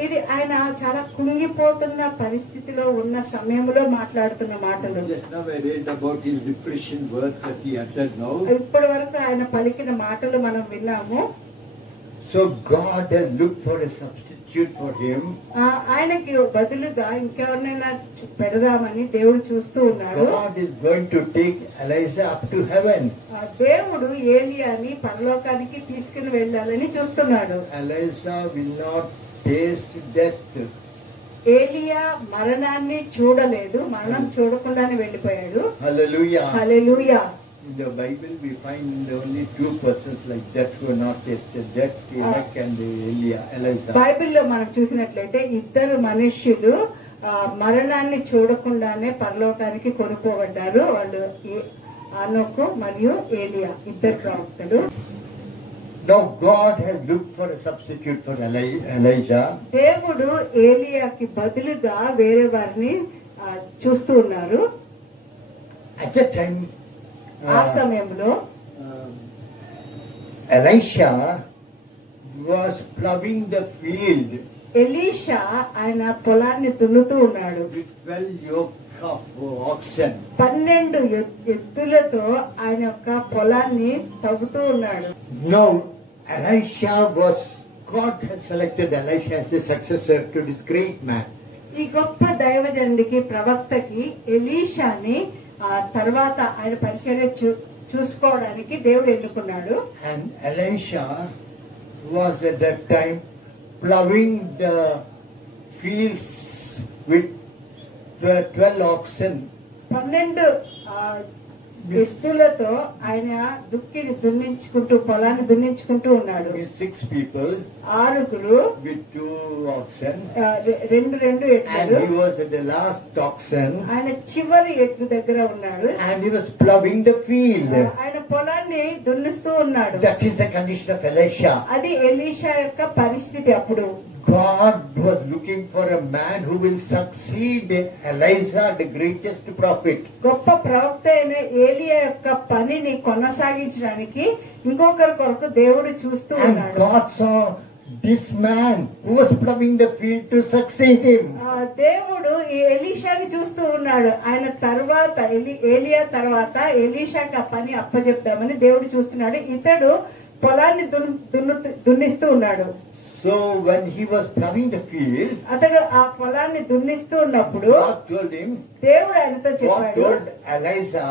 ఇది ఆయన చాలా కుంగిపోతున్న పరిస్థితిలో ఉన్న సమయంలో మాట్లాడుతున్న మాటలు. Just now I read about his depression words that he uttered now. ఇప్పటి వరకు ఆయన పలికిన మాటలు మనం విన్నాము. So God has looked for a substitute for him. ఆయనకి బదులుగా ఇంకెవరినైనా పెడదామని దేవుడు చూస్తూ ఉన్నాడు. God is going to take Elijah up to heaven. దేవుడు ఏలియాని పరలోకానికి తీసుకుని వెళ్ళాలని చూస్తున్నాడు. Elijah will not taste death. ఏలియా మరణాన్ని చూడలేదు, మరణం చూడకుండానే వెళ్ళిపోయాడు. Hallelujah. Hallelujah. In the Bible we find only two persons like that who are not tasted death, Enoch and Elijah. బైబిల్లో మనం చూసినట్లయితే ఇద్దరు మనుష్యులు మరణాన్ని చూడకుండానే పరలోకానికి కొనుక్కోబడ్డారు. వాళ్ళు ఆనోకు మరియు ఏలియా, ఇద్దరు ప్రవక్తలు. Now God has looked for a substitute for Elijah. దేవుడు ఏలియాకి బదులుగా వేరే వారిని చూస్తూ ఉన్నారు. At that time, ఆ సమయంలో Elisha was plowing the field Elisha ఆయన పొలాన్ని దున్నుతూ ఉన్నాడు. with 12 yoke of oxen. 12 ఎద్దులతో ఆయన యొక్క పొలాన్ని తవ్వుతూ ఉన్నాడు. Now God has selected Elisha as a successor to this great man. ఈ గొప్ప దైవజనుడికి ప్రవక్తకి ఎలీషాని తర్వాత ఆయన పరిచర్య చూసుకోవడానికి దేవుడు ఎన్నుకున్నాడు. And Elisha was at that time plowing the fields with 12 oxen. 12 ఎద్దులతో ఆయన దున్నించుకుంటూ పొలాన్ని దున్నించుకుంటూ ఉన్నాడు. With 6 people. 6 with 2 oxen. రెండు And ఎద్దులు. he was at the last oxen. ఆయన చివరి ఎద్దు దగ్గర ఉన్నాడు. And he was plowing the field. ఆయన పొలాన్ని దున్నిస్తూ ఉన్నాడు. That is the condition of Elisha. అది ఎలీషా యొక్క పరిస్థితి. అప్పుడు God was looking for a man who will succeed Elijah, the greatest prophet. గొప్ప ప్రవక్త అయిన ఏలియా యొక్క పనిని కొనసాగించడానికి ఇంకొకరి కొరకు దేవుడు చూస్తూ And ఉన్నాడు. God saw this man who was plowing the field to succeed him. దేవుడు ఈ ఎలీషాని చూస్తూ ఉన్నాడు. ఆయన తర్వాత ఏలియా తర్వాత ఎలీషాకి ఆ పని అప్పచెప్తామని దేవుడు చూస్తున్నాడు. ఇతడు పొలాన్ని దున్నిస్తూ ఉన్నాడు. So when he was plowing the field, అతడు ఆ పొలాన్ని దున్నిస్తూ ఉన్నప్పుడు God told him, దేవుడు ఆయనతో God చెప్పాడు, told Elijah,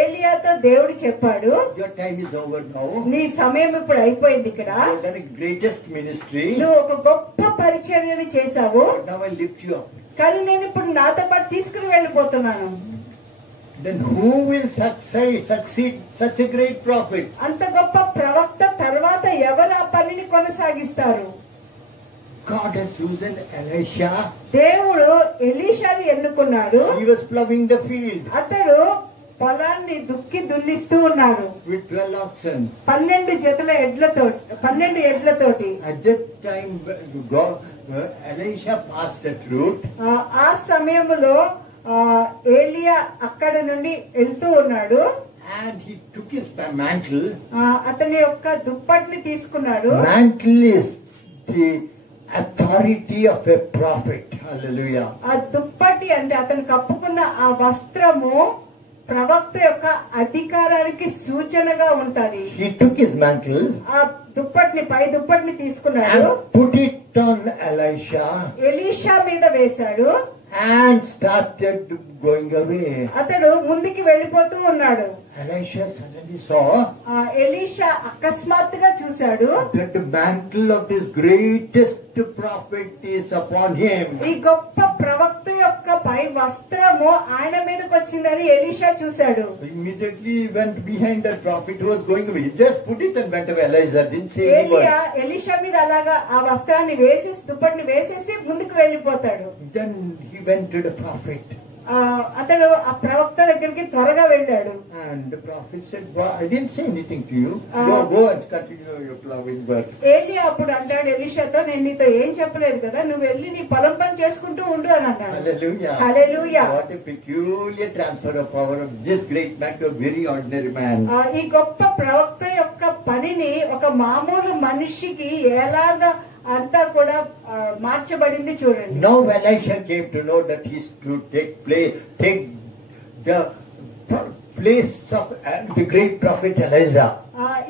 ఏలియాతో దేవుడు చెప్పాడు, your time is over now. నీ సమయం ఇప్పుడు అయిపోయింది. ఇక్కడ You have done the greatest ministry. నువ్వు ఒక గొప్ప పరిచర్యని చేశావు, Now I lift you up. కానీ నేను ఇప్పుడు నాతో పాటు తీసుకుని వెళ్ళిపోతున్నాను. Then who will succeed such a great prophet? అంత గొప్ప ప్రవక్త తర్వాత ఎవరు ఆ పనిని కొనసాగిస్తారు? God has chosen Elisha. దేవుడు ఎలీషాని ఎన్నుకున్నాడు. He was plowing the field అతడు పొలాన్ని దున్నిస్తూ ఉన్నాడు with 12 oxen. 12 ఎడ్లతోటి. At that time, Elisha passed that route. ఆ సమయంలో ఏలియా అక్కడ నుండి వెళ్తూ ఉన్నాడు. And he took his mantle. అతని యొక్క దుప్పటిని తీసుకున్నాడు. Mantle is the authority of a prophet. Hallelujah. ఆ దుప్పటి అంటే అతను కప్పుకున్న ఆ వస్త్రము ప్రవక్త యొక్క అధికారానికి సూచనగా ఉంటది. He took his mantle ఆ పై దుప్పటిని తీసుకున్నాడు. and put it on Elisha Elisha మీద వేశాడు. and started going away. అతడు ముందుకి వెళ్ళిపోతూ ఉన్నాడు. Elisha suddenly saw ఎలీషా అకస్మాత్తుగా చూశాడు, that the mantle of this greatest prophet is upon him. ఈ గొప్ప ప్రవక్త యొక్క పై వస్త్రము ఆయన మీదకి వచ్చిందని ఎలీషా చూశాడు. Immediately he went behind that prophet who was going away. He just put it and went away. Elijah didn't say any word. Elisha మీద అలాగా ఆ వస్త్రాన్ని వేసేసి దుప్పటిని వేసేసి ముందుకు వెళ్ళిపోతాడు. Then he went to the prophet. అతడు ఆ ప్రవక్త దగ్గరికి త్వరగా వెళ్ళాడు. And the prophet said, well, I didn't say anything to you. Go and continue your plowing work. ఏలియా అప్పుడు అంటాడు ఎలీషాతో, నేను నీతో ఏం చెప్పలేదు కదా, నువ్వు వెళ్ళి నీ పొలం పని చేసుకుంటూ ఉండు అని అన్నాడు. Hallelujah. Hallelujah. What a peculiar transfer of power of this great man to a very ordinary man. ఈ గొప్ప ప్రవక్త యొక్క పనిని ఒక మామూలు మనిషికి ఎలాగా అంతా కూడా మార్చబడింది చూడండి. Now Elisha came to know that he is to take the place of the great prophet Elijah.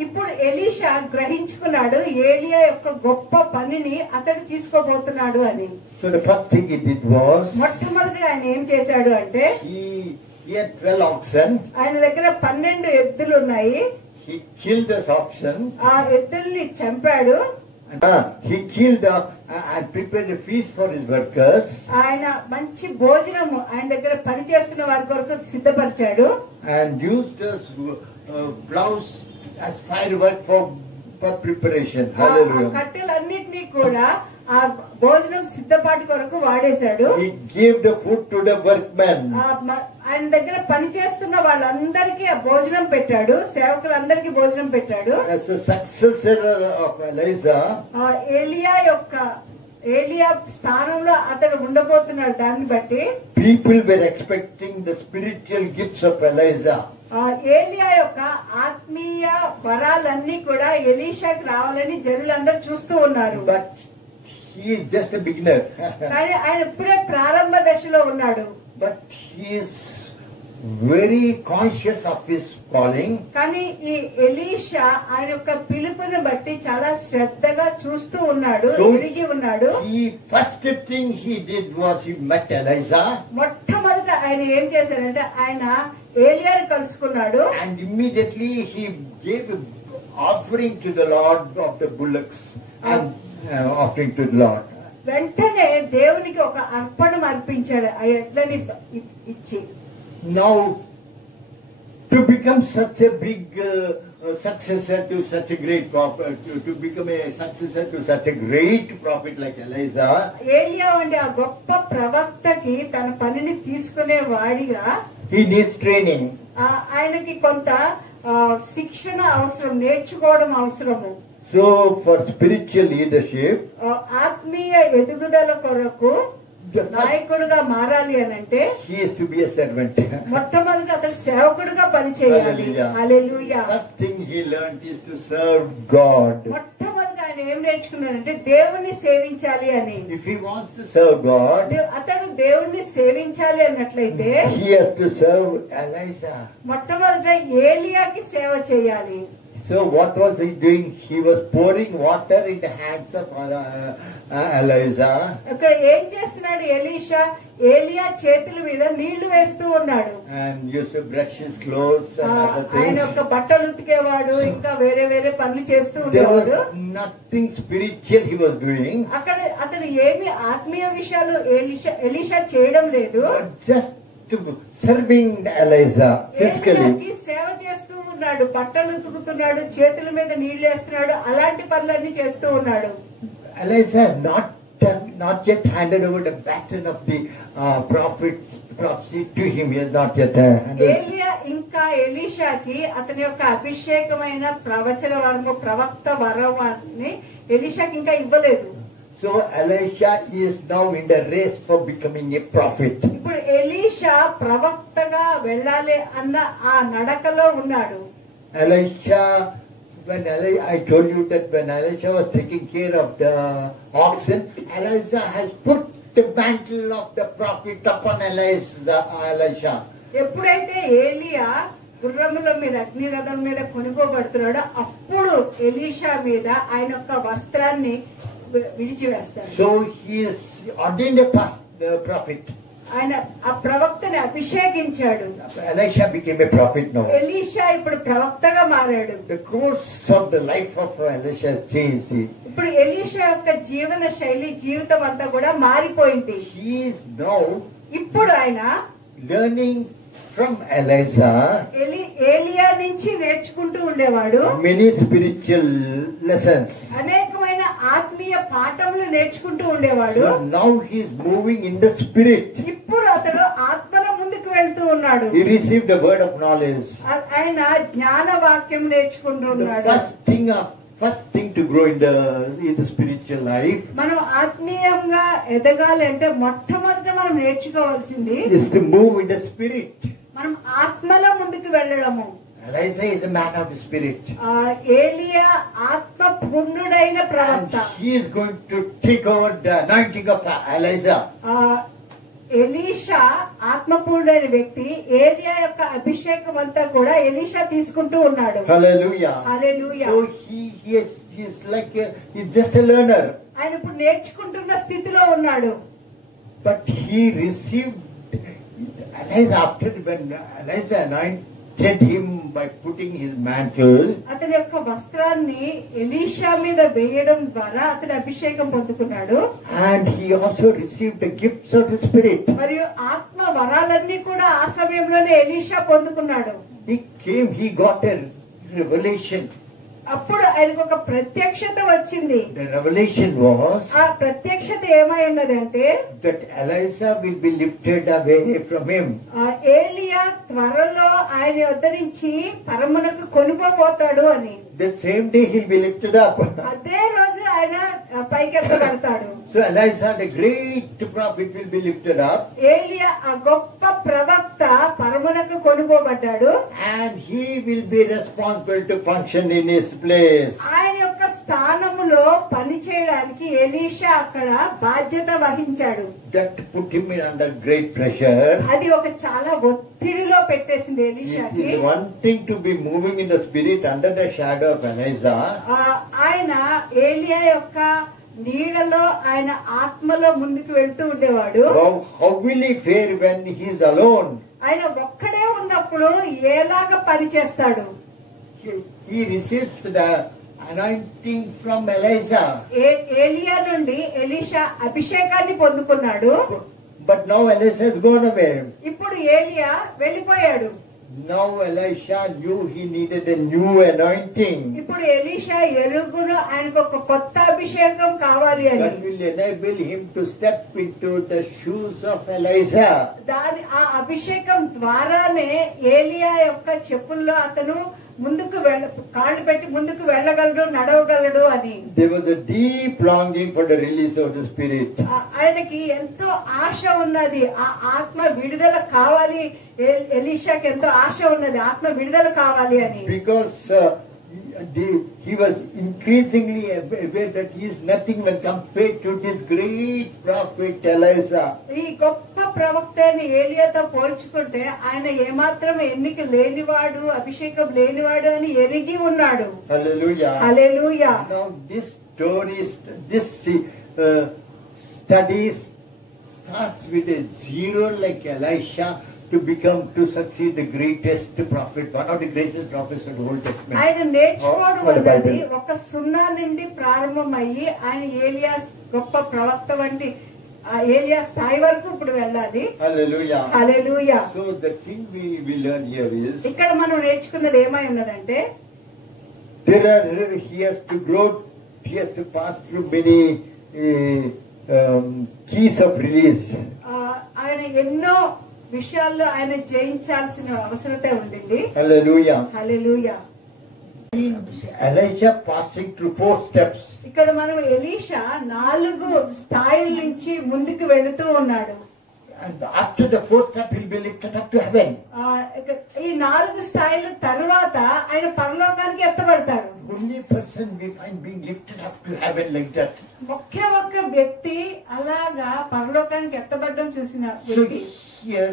ఇప్పుడు ఎలీషా గ్రహించుకున్నాడు ఏలియా యొక్క గొప్ప పనిని అతడు తీసుకోబోతున్నాడు అని. So the first thing he did was, మొట్టమొదటిగా ఆయన ఏం చేశాడు అంటే, he had 12 oxen. ఆయన దగ్గర 12 ఎద్దులు ఉన్నాయి. He killed those oxen. ఆ ఎద్దుల్ని చంపాడు. He killed and prepared a feast for his workers. ఆయన మంచి భోజనము ఆయన దగ్గర పనిచేస్తున్న వారి కొరకు సిద్ధపరిచాడు. And used those plows as firework for preparation. Hallelujah. కట్టెలన్నిటినీ కూడా ఆ భోజనం సిద్ధపాటు కొరకు వాడేశాడు. He gave the food to the workmen. ఆయన దగ్గర పనిచేస్తున్న వాళ్ళందరికీ ఆ భోజనం పెట్టాడు, సేవకులందరికీ భోజనం పెట్టాడు. As a successor of Elijah, ఏలియా స్థానంలో అతడు ఉండబోతున్నాడు. దాన్ని బట్టి people were expecting the spiritual gifts of Elijah. ఏలియా యొక్క ఆత్మీయ వరాలన్నీ కూడా ఎలీషాకి రావాలని జనులందరూ చూస్తూ ఉన్నారు. But he is just a beginner. కానీ ఆయన ఇప్పుడే ప్రారంభ దశలో ఉన్నాడు. But he is very conscious of his calling. కానీ ఈ ఎలీషా ఆయన యొక్క పిలుపుని బట్టి చాలా శ్రద్ధగా చూస్తూ ఉన్నాడు, ఎరిగి ఉన్నాడు. The first thing he did was he met Elijah. మొట్టమొదట ఆయన ఏం చేశారంటే ఆయన ఏలియాని కలుసుకున్నాడు. And immediately he gave an offering to the Lord of the bullocks and offering to the Lord. వెంటనే దేవునికి ఒక అర్పణం అర్పించాడు ఆ ఎడ్లని ఇచ్చి. Now, to become such a big successor to such a great prophet, to become a successor to such a great prophet like Elijah, ఏలియా వంటి ఆ గొప్ప ప్రవక్తకి తన పనిని తీసుకునే వాడిగా he needs training. ఆయనకి కొంత శిక్షణ అవసరం, నేర్చుకోవడం అవసరము. So for spiritual leadership, ఆత్మీయ ఎదుగుదల కొరకు the first, నాయకుడుగా మారాలి అని అంటే he is to be a servant. మొట్టమొదటి అతడు సేవకుడుగా పనిచేయాలి. Hallelujah. Hallelujah. First thing he learned is to serve God. మొట్టమొదటి ఆయన ఏం నేర్చుకున్నాడంటే దేవుణ్ణి సేవించాలి అని. If he wants to serve God, అతడు దేవుణ్ణి సేవించాలి అన్నట్లయితే he has to serve Elijah. మొట్టమొదట ఏలియాకి సేవ చేయాలి. So what was he doing? He was pouring water in the hands of Elijah. అక్కడ ఏం చేస్తున్నాడు ఎలీషా? ఏలియా చేతుల మీద నీళ్లు వేస్తూ ఉన్నాడు. And used to brush his clothes and other ఆయన things. ఒక బట్టలు ఉతికేవాడు, ఇంకా వేరే వేరే పనులు చేస్తూ There ఉండేవాడు. was nothing spiritual he was doing, అక్కడ అతను ఏమి ఆత్మీయ విషయాలు ఎలీషా చేయడం లేదు. but just to serving Elijah physically. ఏలియాకి సేవ చేస్తూ ఉన్నాడు, బట్టలు ఉతుకుతున్నాడు, చేతుల మీద నీళ్లు వేస్తున్నాడు, అలాంటి పనులన్నీ చేస్తూ ఉన్నాడు. Elijah has not yet handed over the baton of the prophecy to him. He has not yet handed. ఏలియా ఇంకా ఎలీషాకి అతని యొక్క అభిషేకమైన ప్రవచన వరము, ప్రవక్త వరవాన్ని ఎలీషాకి ఇంకా ఇవ్వలేదు. So Elisha is now in the race for becoming a prophet. ఇప్పుడు ఎలీషా ప్రవక్తగా వెళ్ళాలి అన్న ఆ నడకలో ఉన్నాడు. Elisha, I told you that when Elisha was taking care of the oxen, Elisha has put the mantle of the prophet upon Elisha. ఎప్పుడైతే ఏలియా గుర్రముల మీద అగ్నిరథం మీద కొనుక్కోబడుతున్నాడో అప్పుడు ఎలీషా మీద ఆయన యొక్క వస్త్రాన్ని విడిచివేస్తాడు. So he is ordained a prophet. ఆయన ఆ ప్రవక్తని అభిషేకించాడు. Elisha became a prophet now. Elisha ఇప్పుడు ప్రవక్తగా మారాడు. The course of the life of Elisha has changed. ఇప్పుడు ఎలీషా యొక్క జీవన శైలి, జీవితం అంతా కూడా మారిపోయింది. He is now ఇప్పుడు ఆయన learning from Elijah ఏలియా నుంచి నేర్చుకుంటూ ఉండేవాడు. many spiritual lessons. అనేకమైన ఆత్మీయ పాఠములు నేర్చుకుంటూ ఉండేవాడు. So now he is moving in the spirit. ఇప్పుడు అతడు ఆత్మలో ముందుకు వెళ్తూ ఉన్నాడు. He received the word of knowledge. ఆయన జ్ఞాన వాక్యం నేర్చుకుంటూ The ఉన్నాడు. first thing to grow in the spiritual life మనం ఆత్మీయంగా ఎదగాలి అంటే మొట్టమొదట మనం నేర్చుకోవాల్సింది is to move in the spirit. మనం ఆత్మలో ముందుకు వెళ్ళడము. Elijah is a man of the spirit. ఏలియా ఆత్మ పూర్ణుడైన And ప్రవక్త. he is going to take over the anointing of Elijah. Elisha ఆత్మపూర్ణుడైన వ్యక్తి. ఏలియా యొక్క అభిషేకం అంతా కూడా ఎలీషా తీసుకుంటూ ఉన్నాడు. Hallelujah. Hallelujah. So he's like he's just a learner. ఆయన ఇప్పుడు నేర్చుకుంటున్న స్థితిలో ఉన్నాడు. But he received Elijah after when Elijah anointed him by putting his mantle. అతని యొక్క వస్త్రాన్ని ఎలీషా మీద వేయడం ద్వారా అతని అభిషేకం పొందుకున్నాడు. And he also received the gifts of the spirit. మరియు ఆత్మ వరాలన్నీ కూడా ఆ సమయంలోనే ఎలీషా పొందుకున్నాడు. He got a revelation. అప్పుడు ఆయనకు ఒక ప్రత్యక్షత వచ్చింది. The revelation was ఆ ప్రత్యక్షత ఏమై ఉన్నదంటే that Elijah will be lifted away from him. ఏలియా త్వరలో ఆయన వద్ద నుంచి పరమునకు కొనుకోబోతాడు అని. The same day he'll be lifted up. అదే రోజు ఆయన పైకెత్తబడతాడు. So Elijah, the great prophet, will be lifted up. ఏలియా ఆ గొప్ప ప్రవక్త పరమునకు కొనుకోబడ్డాడు. And he will be responsible to function in his place. ఆయన యొక్క స్థానములో పని చేయడానికి ఎలీషా అక్కడ బాధ్యత వహించాడు. That put him under great pressure. అది ఒక చాలా ఒత్తిడిలో పెట్టేసింది It ఎలీషాకి. is one thing to be moving in the spirit under the shadow of Elijah. ఆయన ఏలియా యొక్క నీడలో ఆయన ఆత్మలో ముందుకు వెళ్తూ ఉండేవాడు. How will he fare when he is alone? ఆయన ఒక్కడే ఉన్నప్పుడు ఎలాగ పని చేస్తాడు? He receives the anointing from Elijah. ఏలియా నుండి ఎలీషా అభిషేకాన్ని పొందుకున్నాడు. But now Elijah has gone away. ఇప్పుడు ఏలియా వెళ్ళిపోయాడు. Now Elisha knew he needed a new anointing ఇప్పుడు ఎలీషా ఎరుగును ఆయనకు ఒక కొత్త అభిషేకం కావాలి అని. that will enable him to step into the shoes of Elijah. ఆ అభిషేకం ద్వారానే ఏలియా యొక్క చెప్పుల్లో అతను ముందుకు కాళ్ళు పెట్టి ముందుకు వెళ్ళగలడు, నడవగలడు అని. There was a deep longing for the release of the Spirit. ఆయనకి ఎంతో ఆశ ఉన్నది, ఆ ఆత్మ విడుదల కావాలి. ఎలీషాకి ఎంతో ఆశ ఉన్నది, ఆత్మ విడుదల కావాలి అని. Because he was increasingly aware that he is nothing when compared to this great prophet Elijah. ఈ గొప్ప ప్రవక్త అయిన ఏలియాతో పోల్చుకుంటే ఆయన ఏమాత్రం ఎన్నిక లేనివాడు, అభిషేకం లేనివాడు అని ఎరిగి ఉన్నాడు. Hallelujah. Hallelujah. Now this story, this study starts with a zero like Elisha to succeed the greatest prophet, one of the greatest prophets of the Old Testament. ఆయన నేర్చుకోవడం for the అనేది Bible. ఒక సున్నా నుండి ప్రారంభమయ్యి ఆయన ఏలియా గొప్ప ప్రవక్త వంటి ఏలియా స్థాయి వరకు ఇప్పుడు వెళ్ళాలి. Hallelujah. Hallelujah. So the thing we learn here is ఇక్కడ మనం నేర్చుకున్నది ఏమై ఉన్నదంటే he has to grow, he has to pass through many keys of release. ఆయన ఎన్నో విషయాల్లో ఆయన జయించాల్సిన అవసరత ఉండింది. Hallelujah. హల్లెలూయా. Elijah passing through 4 steps. ఇక్కడ మనం ఎలీషా 4 స్థాయిల నుంచి ముందుకు వెళుతూ ఉన్నాడు. And after the 4th step, he'll be lifted up to heaven. ఈ 4 స్థాయిల తర్వాత ఆయన పరలోకానికి ఎత్తబడతారు. Only person we find being lifted up to heaven like that. ఒక్క వ్యక్తి అలాగా పరలోకానికి ఎత్తబడడం చూసిన So వ్యక్తి. here,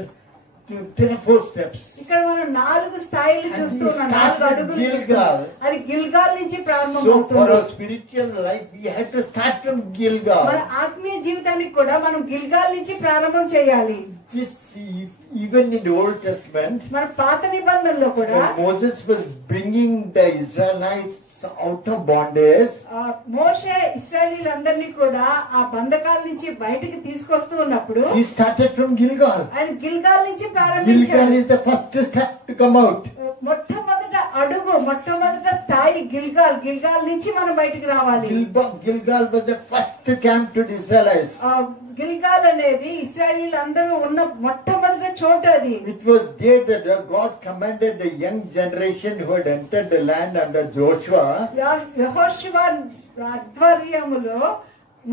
there are 4 steps. ఇక్కడ మనం 4 స్థాయిలు చూస్తూ ఉన్నాం, 4 అడుగులు Gilgal. అది గిల్గాల్ నుంచి So for ప్రారంభమవుతుంది. our spiritual life, we have to start from Gilgal. మన ఆత్మీయ జీవితానికి కూడా మనం గిల్గాల్ నుంచి ప్రారంభం చేయాలి. This, even in the Old Testament, మన పాత నిబంధనలో కూడా when Moses was bringing the Israelites out of bondage, మోషే ఇశ్రాయేలీయులందరినీ కూడా ఆ బంధకాల నుంచి బయటికి తీసుకొస్తూ ఉన్నప్పుడు he started from Gilgal. ఆయన గిల్గాల్ నుంచి Gilgal ప్రారంభించారు. is the first step to come out. మొట్టమొదట స్థాయి గిల్గాల్ నుంచి మనం బయటికి రావాలి. Gilgal was the first camp to the Israelites. గిల్గాల్ అనేది ఇశ్రాయేలీయులందరూ ఉన్న మొట్టమొదటి చోటు అది. It was there that God commanded the young generation who had entered the land under Joshua యెహోషువ ఆధ్వర్యములో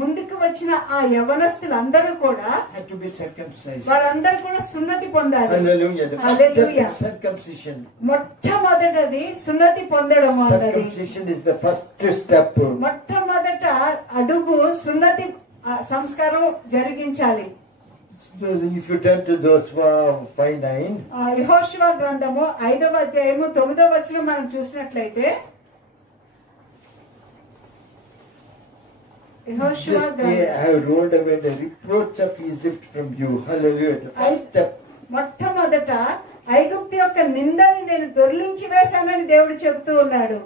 ముందుకు వచ్చిన ఆ యవనస్తులందరూ కూడా had to be circumcised. వారందరూ కూడా సున్నతి పొందాలి. Hallelujah. The first step is circumcision. మొట్టమొదటిది సున్నతి పొందడం అన్నది. Circumcision is the first step. మొట్టమొదట అడుగు సున్నతి సంస్కారం జరిగించాలి. If you turn to Joshua 5:9, యెహోషువ గ్రంథము 5వ అధ్యాయము 9వ వచనం మనం చూసినట్లయితే యెహోషువ this day I have rolled away the reproach of Egypt from you. Hallelujah. The first step. మొట్టమొదట ఐగుప్తు యొక్క నిందని నేను దొర్లించి వేశానని దేవుడు చెబుతూ ఉన్నాడు.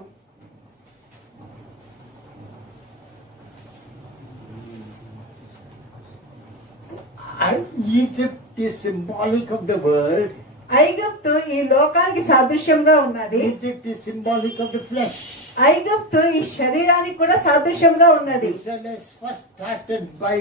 Egypt is symbolic of the world. ఐగుప్తు ఈ లోకానికి సాదృశ్యంగా ఉన్నది. Egypt is symbolic of the flesh. ఐగుప్తు ఈ శరీరానికి కూడా సాదృశ్యంగా ఉన్నది. Israelites first started by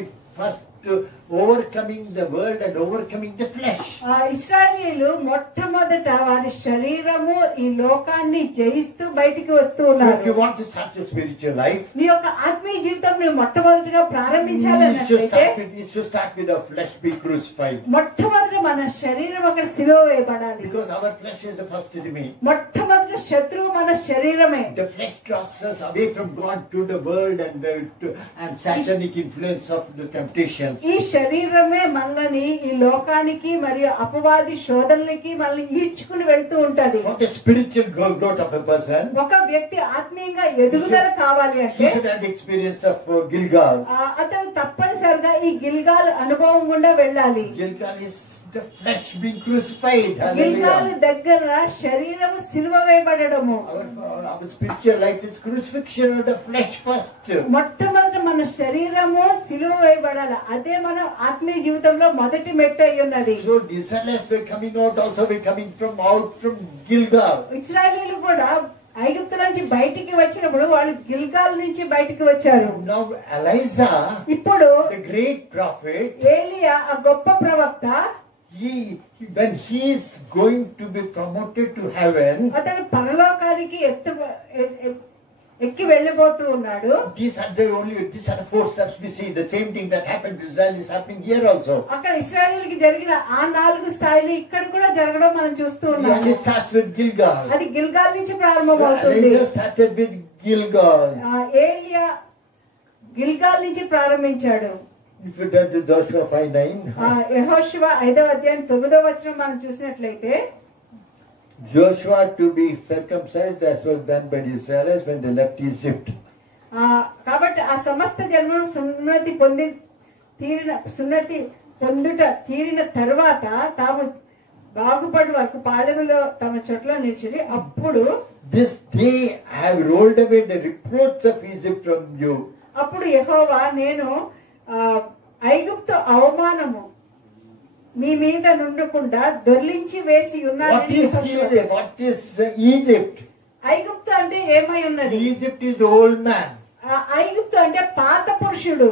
overcoming the world and overcoming the flesh. ఇశ్రాయేలీయులు మొట్టమొదట వారి శరీరము ఈ లోకాన్ని జయిస్తూ బయటికి వస్తూ So ఉన్నారు. if you want to start your spiritual life, నీ యొక్క ఆత్మీయ జీవితం నువ్వు మొట్టమొదటిగా you ప్రారంభించాలన్నట్లయితే should start with our flesh be crucified. మొట్టమొదట మన శరీరం అక్కడ సిలువ వేయబడాలి. Because our flesh is the first enemy. మొట్టమొదటి శత్రువు మన శరీరమే. The flesh draws us away from God to the world and satanic influence of the temptations. ఈ శరీరమే మనల్ని ఈ లోకానికి మరియు అపవాది శోధనలకి మనల్ని ఈడ్చుకుని వెళ్తూ ఉంటది. For the spiritual growth of a person, ఒక వ్యక్తి ఆత్మీయంగా ఎదుగుదల కావాలి he అంటే should have the experience of Gilgal. అతను తప్పనిసరిగా ఈ గిల్గాల్ అనుభవం గుండా వెళ్ళాలి. Gilgal is the flesh being crucified. గిల్గాల్ Hallelujah. దగ్గర శరీరము సిలువ వేయబడము. Our spiritual life is crucifixion of the flesh first. మొట్టమొదట మన శరీరము సిలువ వేయబడాలి. అదే మన ఆత్మీయ జీవితంలో మొదటి మెట్టు అయి ఉన్నది. So the Israelites were coming out, also were coming out from Gilgal. ఇశ్రాయేలీయులు కూడా ఐగుప్తు నుంచి బయటికి వచ్చినప్పుడు వాళ్ళు గిల్గాల్ నుంచి బయటికి వచ్చారు. Now Elijah, ఇప్పుడు the great prophet, ఏలియా ఆ గొప్ప ప్రవక్త when he is going to be promoted to heaven, అతను పరలోకానికి ఎక్కి వెళ్ళిపోతూ ఉన్నాడు. these are the 4 steps we see. The same thing that happened to Israel is happening here also. అక్కడ ఇశ్రాయేలుకి జరిగిన ఆ 4 స్థాయిలు ఇక్కడ కూడా జరగడం మనం చూస్తూ ఉన్నాము. And it starts with Gilgal. అది గిల్గాల్ నుంచి ప్రారంభమవుతుంది. Elijah started with Gilgal. ఏలియా గిల్గాల్ నుంచి ప్రారంభించాడు. If you turn to Joshua 5:9, యెహోషువ 5వ అధ్యాయం 9వ వచనం మనం చూసినట్లయితే, Joshua to be circumcised as was done by the Israelites when they left Egypt. కాబట్టి ఆ సమస్త జన్మను సున్నతి పొందుట తీరిన తరువాత తాము బాగుపడి వరకు పాలెములో తమ చోట్ల నిలిచి, అప్పుడు This day I have rolled away the reproach of Egypt from you. అప్పుడు యెహోవా నేను ఐగుప్తు అవమానము మీ మీద నుండకుండా దొర్లించి వేసి What is ఉన్నాను. Egypt? What is Egypt? ఐగుప్తు అంటే ఏమై ఉన్నది? Egypt is the old man. ఐగుప్తు అంటే పాత పురుషుడు.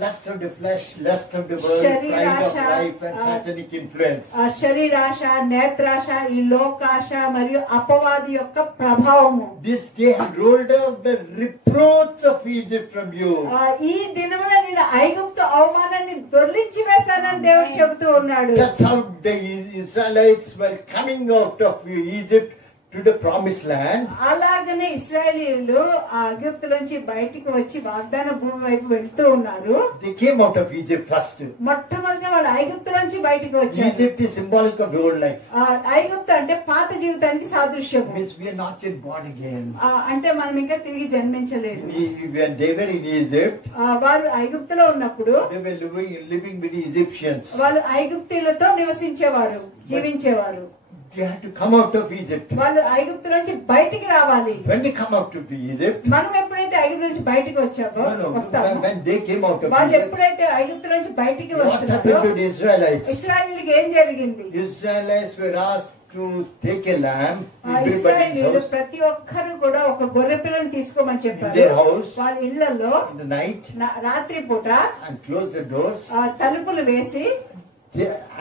Lust of the flesh, lust of the world, pride of life and satanic influence. శరీరాశ, నేత్రాశ, ఈ లోకాశ మరియు అపవాది యొక్క ప్రభావము. This day I have rolled out the reproach of Egypt from you. ఈ దినమున నేను ఐగుప్తు అవమానాన్ని దొర్లించి వేశానని దేవుడు చెబుతూ ఉన్నాడు. That's how the Israelites were coming out of Egypt to the promised land. అలాగనే ఇశ్రాయేలీయులు ఆ ఐగుప్తు నుంచి బయటికి వచ్చి వాగ్దాన భూమి వైపు వెళ్తూ ఉన్నారు. They came out of Egypt first. మొట్టమొదట వాళ్ళు ఐగుప్తు నుంచి బయటికి వచ్చారు. Egypt is symbolic of the old life. ఐగుప్తు అంటే పాత జీవితానికి సాదృశ్యం. Means we are not yet born again. అంటే మనం ఇంకా తిరిగి జన్మించలేదు. When they were in Egypt, వారు ఐగుప్తులో ఉన్నప్పుడు they were living with the Egyptians. వాళ్ళు ఐగుప్తీయులతో నివసించేవారు, జీవించేవారు. They had to come out of Egypt. వాళ్ళు ఐగుప్తు నుంచి బయటికి రావాలి. When they come out of the Egypt, మనం ఎప్పుడైతే ఐగుప్తు నుంచి బయటికి వచ్చామో వస్తామో, when they came out of వాళ్ళు Egypt, ఎప్పుడైతే ఐగుప్తు నుంచి బయటికి what వస్తున్నారో happened to the Israelites? ఇశ్రాయేలీయులకు ఏం జరిగింది? Israelites were asked to take a lamb, everybody's ఇశ్రాయేలీయులు house, ప్రతి ఒక్కరు కూడా ఒక గొర్రె పిల్లని తీసుకోమని చెప్పారు. In their house. వాళ్ళ ఇళ్లలో in the night, రాత్రి పూట and close the doors. తలుపులు వేసి,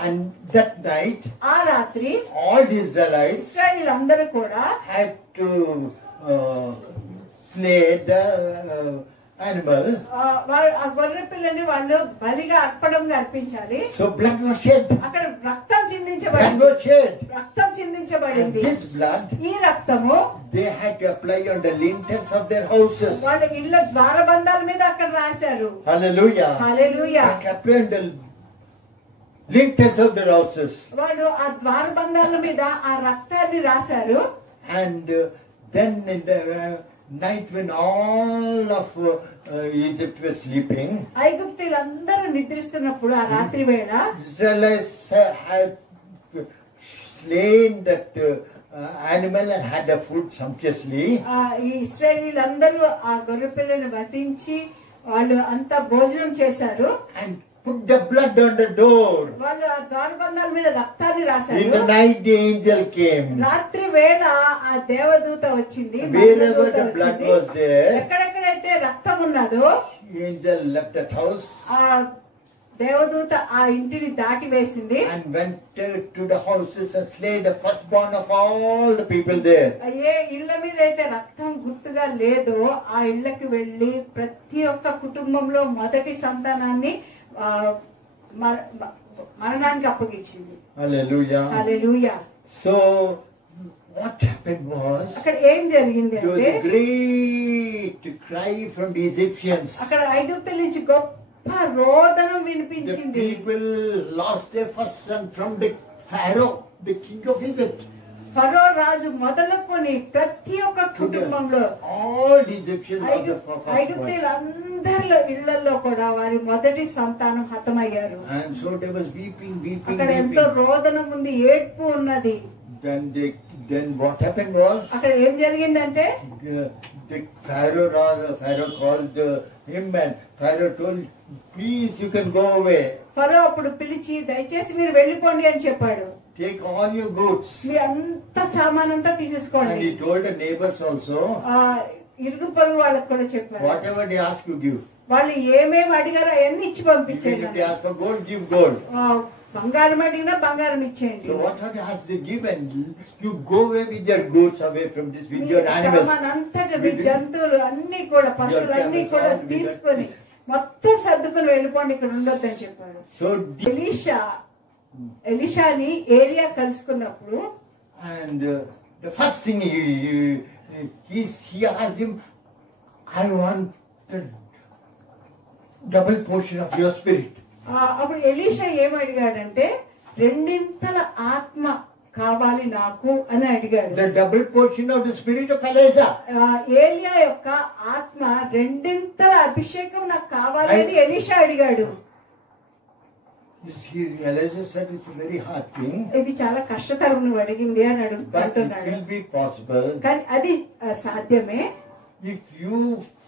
And that night, ఆ రాత్రి all the Israelites ఇశ్రాయేలీయులు అందరూ కూడా had to slay the animal. వాళ్ళు ఆ గొర్రె పిల్లని వాళ్ళు బలిగా అర్పణంగా అర్పించాలి. So blood was shed. అక్కడ రక్తం Blood చిందించబడింది. was shed. రక్తం And చిందించబడింది. this blood, ఈ రక్తము they had to apply on the lintels of their houses. వాళ్ళ ఇళ్ల ద్వారబంధాల మీద అక్కడ రాశారు. Hallelujah. Hallelujah. They apply on the lintels of their houses. వాళ్ళు ఆ ద్వారబంధాల మీద ఆ రక్తాన్ని రాశారు. And then in the night when all of Egypt was sleeping, ఐగుప్తీయులందరూ నిద్రిస్తున్నప్పుడు ఆ రాత్రి వేళ Israelites had slain that animal and had the food sumptuously. ఈ ఇశ్రాయేలీయులందరూ ఆ గొర్రె పిల్లని వధించి వాళ్ళు అంతా భోజనం చేశారు. And put the blood on the door. వాళ్ళు ఆ ద్వారబంధాల మీద రక్తాన్ని In the రాశారు. night the angel came. రాత్రి వేళ ఆ దేవదూత వచ్చింది. Wherever మందదూత the blood వచ్చింది. was there, ఎక్కడెక్కడైతే రక్తం ఉన్నదో the angel left that house ఆ దేవదూత ఆ ఇంటిని దాటి వేసింది. and went to the houses and slayed the firstborn of all the people there. ఏ ఇళ్ల మీద అయితే రక్తం గుర్తుగా లేదో ఆ ఇళ్లకి వెళ్లి ప్రతి ఒక్క కుటుంబంలో మొదటి సంతానాన్ని మరణానికి అప్పగించింది. Hallelujah. Hallelujah. So what happened was, అక్కడ ఏం జరిగింది there was అంటే a great cry from the Egyptians. అక్కడ ఐగుప్తుల నుంచి గొప్ప రోదనం The వినిపించింది. people lost their first son from the Pharaoh, the king of Egypt. ఫరో రాజు మొదలుకొని ప్రతి ఒక్క కుటుంబంలో All the Egyptians lost their first born. ఐగుప్తీయులందరిలో ఇళ్లలో కూడా వారి మొదటి సంతానం హతమయ్యారు. And so they was weeping. అక్కడ ఎంతో రోదనం ఉంది, ఏడ్పు ఉన్నది. Then what happened was, అక్కడ ఏం జరిగిందంటే the Pharaoh called him, and Pharaoh told, please you can go away. ఫరో అప్పుడు పిలిచి దయచేసి మీరు వెళ్ళిపోండి అని చెప్పాడు. Take all your goods. మీ అంత సామానంతా And తీసేసుకోండి. he told the neighbors also, ఇరుగు పొరుగు వాళ్ళకి కూడా చెప్పారు. whatever they ask you give. వాళ్ళు ఏమేమి అడిగారో అవన్నీ ఇచ్చి Even పంపించారు. if they ask for gold, give gold. బంగారం అడిగినా బంగారం ఇచ్చేయండి. So what has they given? You go away with your goods away from this, with your animals. సామానంతటా మీ జంతువులు అన్ని కూడా పశువులు అన్ని కూడా తీసుకొని మొత్తం సర్దుకొని వెళ్ళిపోండి, ఇక్కడ ఉండొద్దని చెప్పాడు. So ఎలీషాని ఏలియా కలుసుకున్నప్పుడు and the first thing he asked him, I want the double portion of your spirit. అప్పుడు ఎలీషా ఏమడిగాడంటే రెండింతల ఆత్మ కావాలి నాకు అని అడిగాడు. The double portion of the spirit of Elijah. ఏలియా యొక్క ఆత్మ రెండింతల అభిషేకం నాకు కావాలి అని ఎలీషా అడిగాడు. Elijah said it's a very hard thing. ఇది చాలా కష్టతరం నువ్వు అడిగింది అని But it అంటున్నాడు. will be possible. కానీ అది సాధ్యమే. If you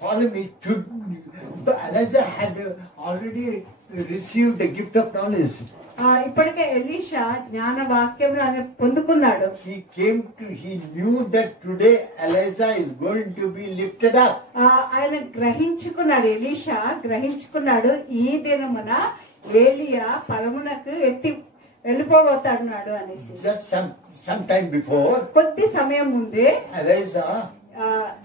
follow me, Elijah had already received the gift of knowledge. ఇప్పటికే ఎలీషా జ్ఞాన వాక్యం పొందుకున్నాడు. He knew that today Elijah is going to be lifted up. ఆయన గ్రహించుకున్నాడు, ఎలీషా గ్రహించుకున్నాడు ఈ దినమున ఏలియా పరమునకు ఎత్తి వెళ్ళిపోబోతాడు అనేసి. Just some time before, కొద్ది సమయం ముందే Elijah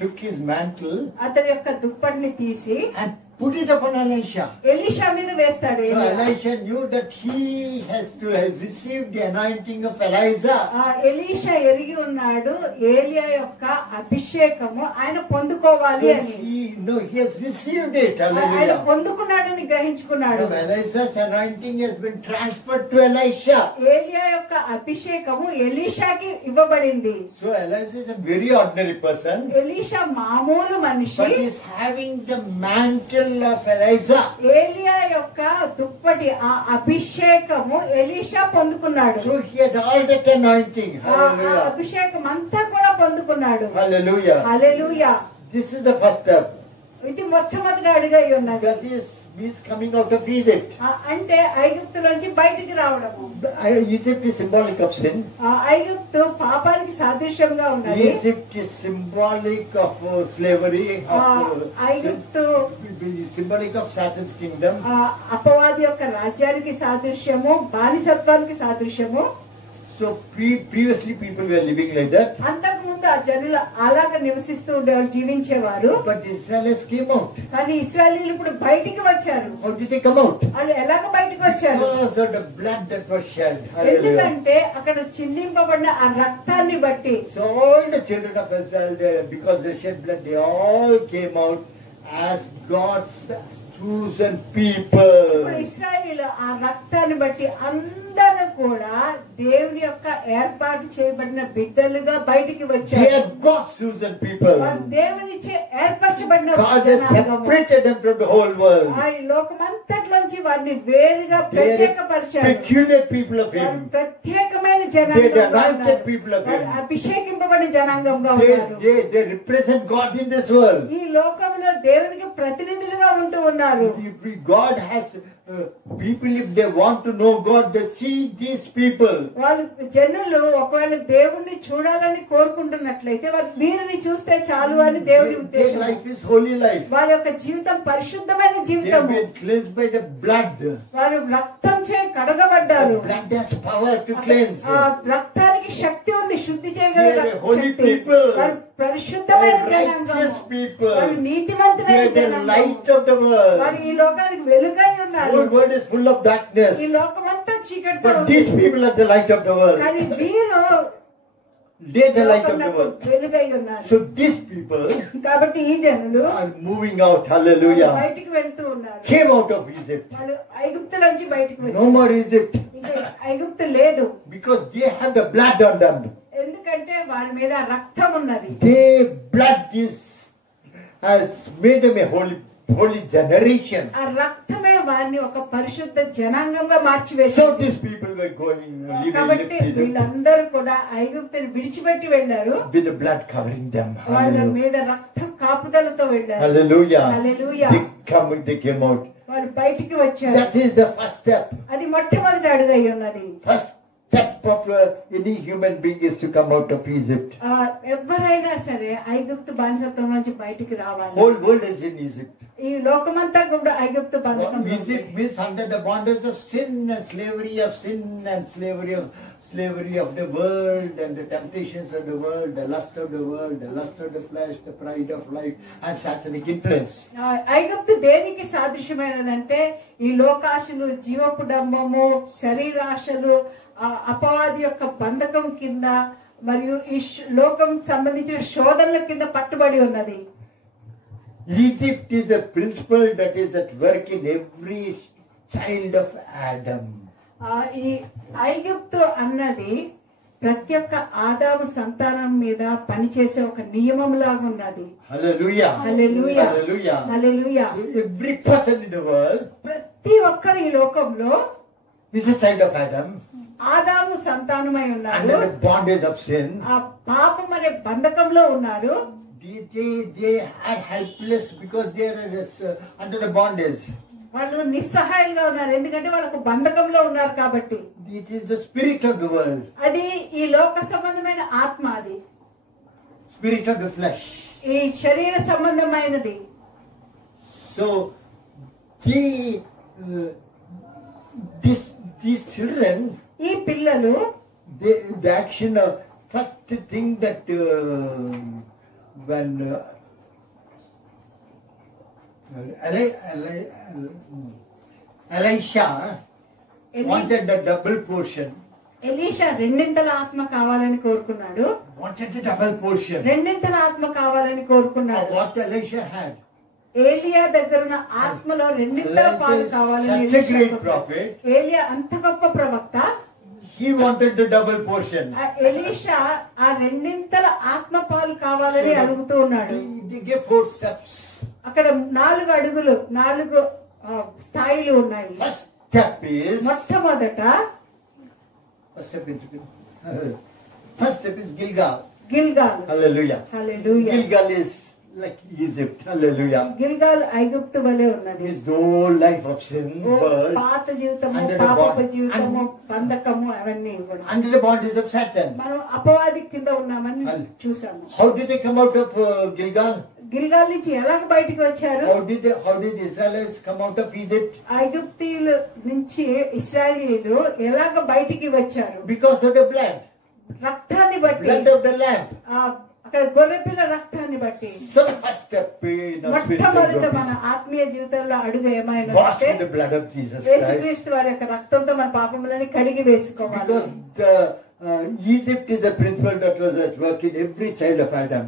took his mantle అతని యొక్క దుప్పటిని తీసి and put it upon Elisha. Elisha మీద వేస్తాడు. So Elisha knew that he has to have received the anointing of Elijah. Elisha ఎరిగి ఉన్నాడు ఏలియా యొక్క అభిషేకము ఆయన పొందుకోవాలి So అని. he has received it. ఆయన Hallelujah. పొందుకున్నాడని గ్రహించుకున్నాడు. Now Elisha's anointing has been transferred to Elisha. ఏలియా యొక్క అభిషేకము ఎలీషాకి ఇవ్వబడింది. So Elisha is a very ordinary person, Elisha మామూలు మనిషి, but he is having the mantle of Elijah. ఏలియా యొక్క దుప్పటి ఆ అభిషేకము ఎలీషా పొందుకున్నాడు. So he had all that anointing. ఆ Hallelujah. అభిషేకం అంతా కూడా పొందుకున్నాడు. Hallelujah. Hallelujah. This is the first step. ఇది మొట్టమొదటి అడుగై ఉన్నది. That is means coming out of Egypt. అంటే ఐగుప్తులోంచి బయటికి రావడము. Egypt is symbolic of sin. ఐగుప్తు పాపానికి సాదృశ్యంగా ఉన్నది. Egypt is symbolic of slavery. ఐగుప్తు Symbolic of Satan's kingdom. అపవాది యొక్క రాజ్యానికి సాదృశ్యము, బానిసత్వానికి సాదృశ్యము. So previously people were living like that. అంతకు ముందు ఆ జనులు అలాగ నివసిస్తూ ఉండేవారు, జీవించేవారు. But the Israelites came out. కానీ ఇశ్రాయేలీయులు ఇప్పుడు బయటికి వచ్చారు. How did they come out? వాళ్ళు ఎలాగ బయటికి వచ్చారు? Because of the blood that was shed. Hallelujah. ఎందుకంటే అక్కడ చిందింపబడిన ఆ రక్తాన్ని బట్టి. So all the children of Israel, because they shed blood, they all came out as God's chosen people. ఇప్పుడు ఇశ్రాయేలీయులు ఆ రక్తాన్ని బట్టి అందరూ కూడా దేవుని యొక్క ఏర్పాటు చేయబడిన బిడ్డలుగా బయటికి They వచ్చారు. are God's chosen people. వారు దేవునిచే ఏర్పరచబడిన God has జనాంగము. separated them from the whole world. ఆ లోకమంతట్లోంచి వారిని వేరుగా They are ప్రత్యేకపరిచారు. peculiar people of వారు Him. ప్రత్యేకమైన They are the జనాంగంగా anointed ఉన్నారు. people of వారు Him. అభిషేకింపబడిన జనాంగంగా ఉన్నారు. They represent God in this world. ఈ లోకంలో దేవునికి ప్రతినిధులుగా ఉంటూ ఉన్నారు. If God has people, if they want to know God, they see these people. వాళ్ళు జనులు ఒకవేళ దేవుణ్ణి చూడాలని కోరుకుంటున్నట్లయితే వారు వీరిని చూస్తే చాలు అని దేవుని Their ఉద్దేశం. life is holy life. వారి యొక్క జీవితం పరిశుద్ధమైన They have జీవితం. been cleansed by the blood. వారు రక్తం చే కడగబడ్డారు. The blood has power to cleanse. ఆ రక్తానికి శక్తి ఉంది, శుద్ధి They చేయగల are holy శక్తి. people. వారు పరిశుద్ధమైన They are జనాంగం. righteous people. వారు They నీతిమంతులైన are the జనాంగం. light of the వారు world. ఈ లోకానికి వెలుగై The ఉన్నారు. whole world is full of darkness. ఈ లోకమంతా చీకటితో But ఉంది. these people are the light of the world. కానీ వీరు They are the light of the లోకమునకు world. వెలుగై ఉన్నారు. So these people కాబట్టి ఈ జనులు are moving out. Hallelujah. బయటికి వెళ్తూ ఉన్నారు. Came out of Egypt. వాళ్ళు ఐగుప్తు నుంచి బయటికి No వచ్చారు. more Egypt. ఇంకా ఐగుప్తు లేదు. Because they have the blood on them. ఎందుకంటే వారి మీద రక్తం ఉన్నది. Their blood has made them a holy generation. ఆ రక్తమే వారిని ఒక పరిశుద్ధ జనాంగంగా మార్చివేసింది. So these people were going, కాబట్టి living Egypt వీళ్ళందరూ కూడా ఐగుప్తుని విడిచిపెట్టి వెళ్ళారు. with the blood covering them. వాళ్ళ Hallelujah. మీద రక్తం కాపుదలతో వెళ్ళారు. Hallelujah. Hallelujah. They came out. వారు బయటికి వచ్చారు. That is the first step. అది మొట్టమొదటి అడుగై ఉన్నది. First step of any human being is to come out of Egypt. ఎవరైనా సరే ఐగుప్తు బానిసత్వం నుంచి బయటికి రావాలి. Whole world is in Egypt. ఈ లోకమంతా కూడా ఐగుప్తు బానిసత్వం. Egypt means under the bondage of sin and slavery of sin and slavery of the world and the temptations of the world, the lust of the world, the lust of the flesh, the pride of life and satanic influence. ఐగుప్తు దేనికి సాదృశ్యమైనదంటే ఈ లోకాశలు, జీవపు డంబము, శరీరాశలు, అపవాది యొక్క బంధకం కింద మరియు ఈ లోకం సంబంధించిన శోధనల కింద పట్టుబడి ఉన్నది. Egypt is a principle that is at work in every child of Adam. ఈ ఐగుప్తు అన్నది ప్రతి ఒక్క ఆదాము సంతానం మీద పనిచేసే ఒక నియమం లాగా ఉన్నది. Hallelujah. Hallelujah. Hallelujah. Hallelujah. So every person in the world ప్రతి ఒక్కరు ఈ లోకంలో is a child of Adam. ఆదాము సంతానమై ఉన్నారు. Under the bondage of sin. ఆ పాపం అనే బంధకంలో ఉన్నారు. They are helpless because they are under the bondage. వాళ్ళు నిస్సహాయంగా ఉన్నారు, ఎందుకంటే వాళ్ళకు బంధకంలో ఉన్నారు కాబట్టి. It is the spirit of the world. అది ఈ లోక సంబంధమైన ఆత్మ, అది Spirit of the flesh. ఈ శరీర సంబంధమైనది. So these children, ఈ పిల్లలు the action of first thing that when Elisha wanted the double portion. Elisha రెండింతల ఆత్మ కావాలని కోరుకున్నాడు. Wanted the double portion. రెండింతల ఆత్మ కావాలని కోరుకున్నాడు. What Elisha had. ఏలియా దగ్గర ఉన్న ఆత్మలో రెండింతల పాలు కావాలని Such a great prophet. ఏలియా అంత గొప్ప ప్రవక్త. He wanted the double portion. Elisha ఆ రెండింతల ఆత్మ పాలు కావాలని అడుగుతూ ఉన్నాడు. They gave 4 steps. అక్కడ 4 అడుగులు, 4 స్థాయిలు ఉన్నాయి. First step is Gilgal. గిల్గాల్. Hallelujah. Hallelujah. Gilgal is like Egypt. Hallelujah. గిల్గాల్ ఐగుప్తు వలె ఉన్నది. It's the whole life of sin, birth, పాత జీవితము, under the పాపపు bond- జీవితము, and- బంధకము అవన్నీ కూడా under the bondage of Satan. మనం అపవాది కింద ఉన్నామని చూసాము. How did they come out of Gilgal? గిల్గాల్ నుంచి ఎలాగ బయటికి వచ్చారు? How did the Israelites come out of Egypt? ఐగుప్తీయుల నుంచి ఇశ్రాయేలీయులు ఎలాగ బయటికి వచ్చారు? Because of the blood. రక్తాన్ని బట్టి, Blood of the lamb. అక్కడ గొర్రెపిల్ల రక్తాన్ని బట్టి. So the first step in our spiritual మొట్టమొదట మన growth ఆత్మీయ జీవితంలో అడుగు is ఏమైనా washed in the blood of Jesus Christ. యేసుక్రీస్తు వారి యొక్క రక్తంతో మన పాపములని కడిగి వేసుకోవాలి. Because the Egypt is a principle that was at work in every child of Adam.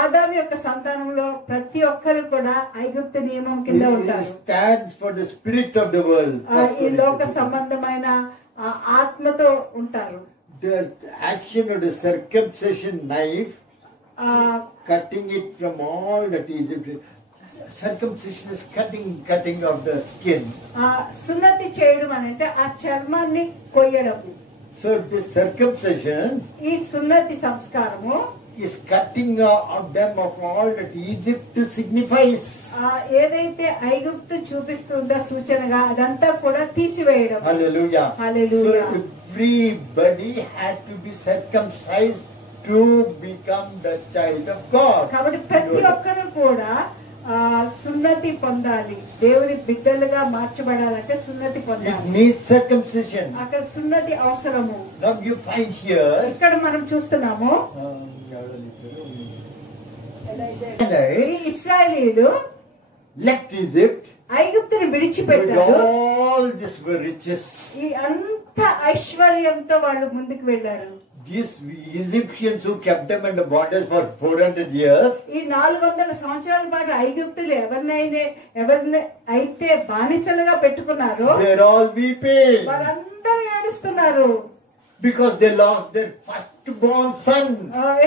ఆదాము యొక్క సంతానంలో ప్రతి ఒక్కరు కూడా ఐగుప్తు నియమం కింద It ఉంటారు. stands for the spirit of the world. ఈ లోక సంబంధమైన ఆత్మతో ఉంటారు. The action of the circumcision knife, cutting it from all that Egypt. Circumcision is cutting of the skin. సున్నతి చేయడం అంటే ఆ చర్మాన్ని కొయ్యడం. So the circumcision ఈ సున్నతి సంస్కారము is cutting of them of all that Egypt signifies. ఏదైతే ఐగుప్తు చూపిస్తుందో సూచనగా అదంతా కూడా తీసివేయడం. Hallelujah. Hallelujah. So everybody had to be circumcised to become the child of God. కాబట్టి ప్రతి ఒక్కరు కూడా సున్నతి పొందాలి. దేవుని బిడ్డలుగా మార్చబడాలంటే సున్నతి It పొందాలి. needs circumcision. అక్కడ సున్నతి అవసరము. Now you find here ఇక్కడ మనం చూస్తున్నాము ఈ ఇశ్రాయేలీయులు left Egypt ఐగుప్తుని with విడిచిపెట్టారు. all this riches. ఈ అంత ఐశ్వర్యంతో వాళ్ళు ముందుకు వెళ్ళారు. These Egyptians who kept them in the bondage for 400 years, ఈ 400 సంవత్సరాల పాటు ఐగుప్తులు ఎవరిని అయితే బానిసలుగా పెట్టుకున్నారో they're all weeping వాళ్ళందరూ ఏడుస్తున్నారు. because they lost their firstborn son,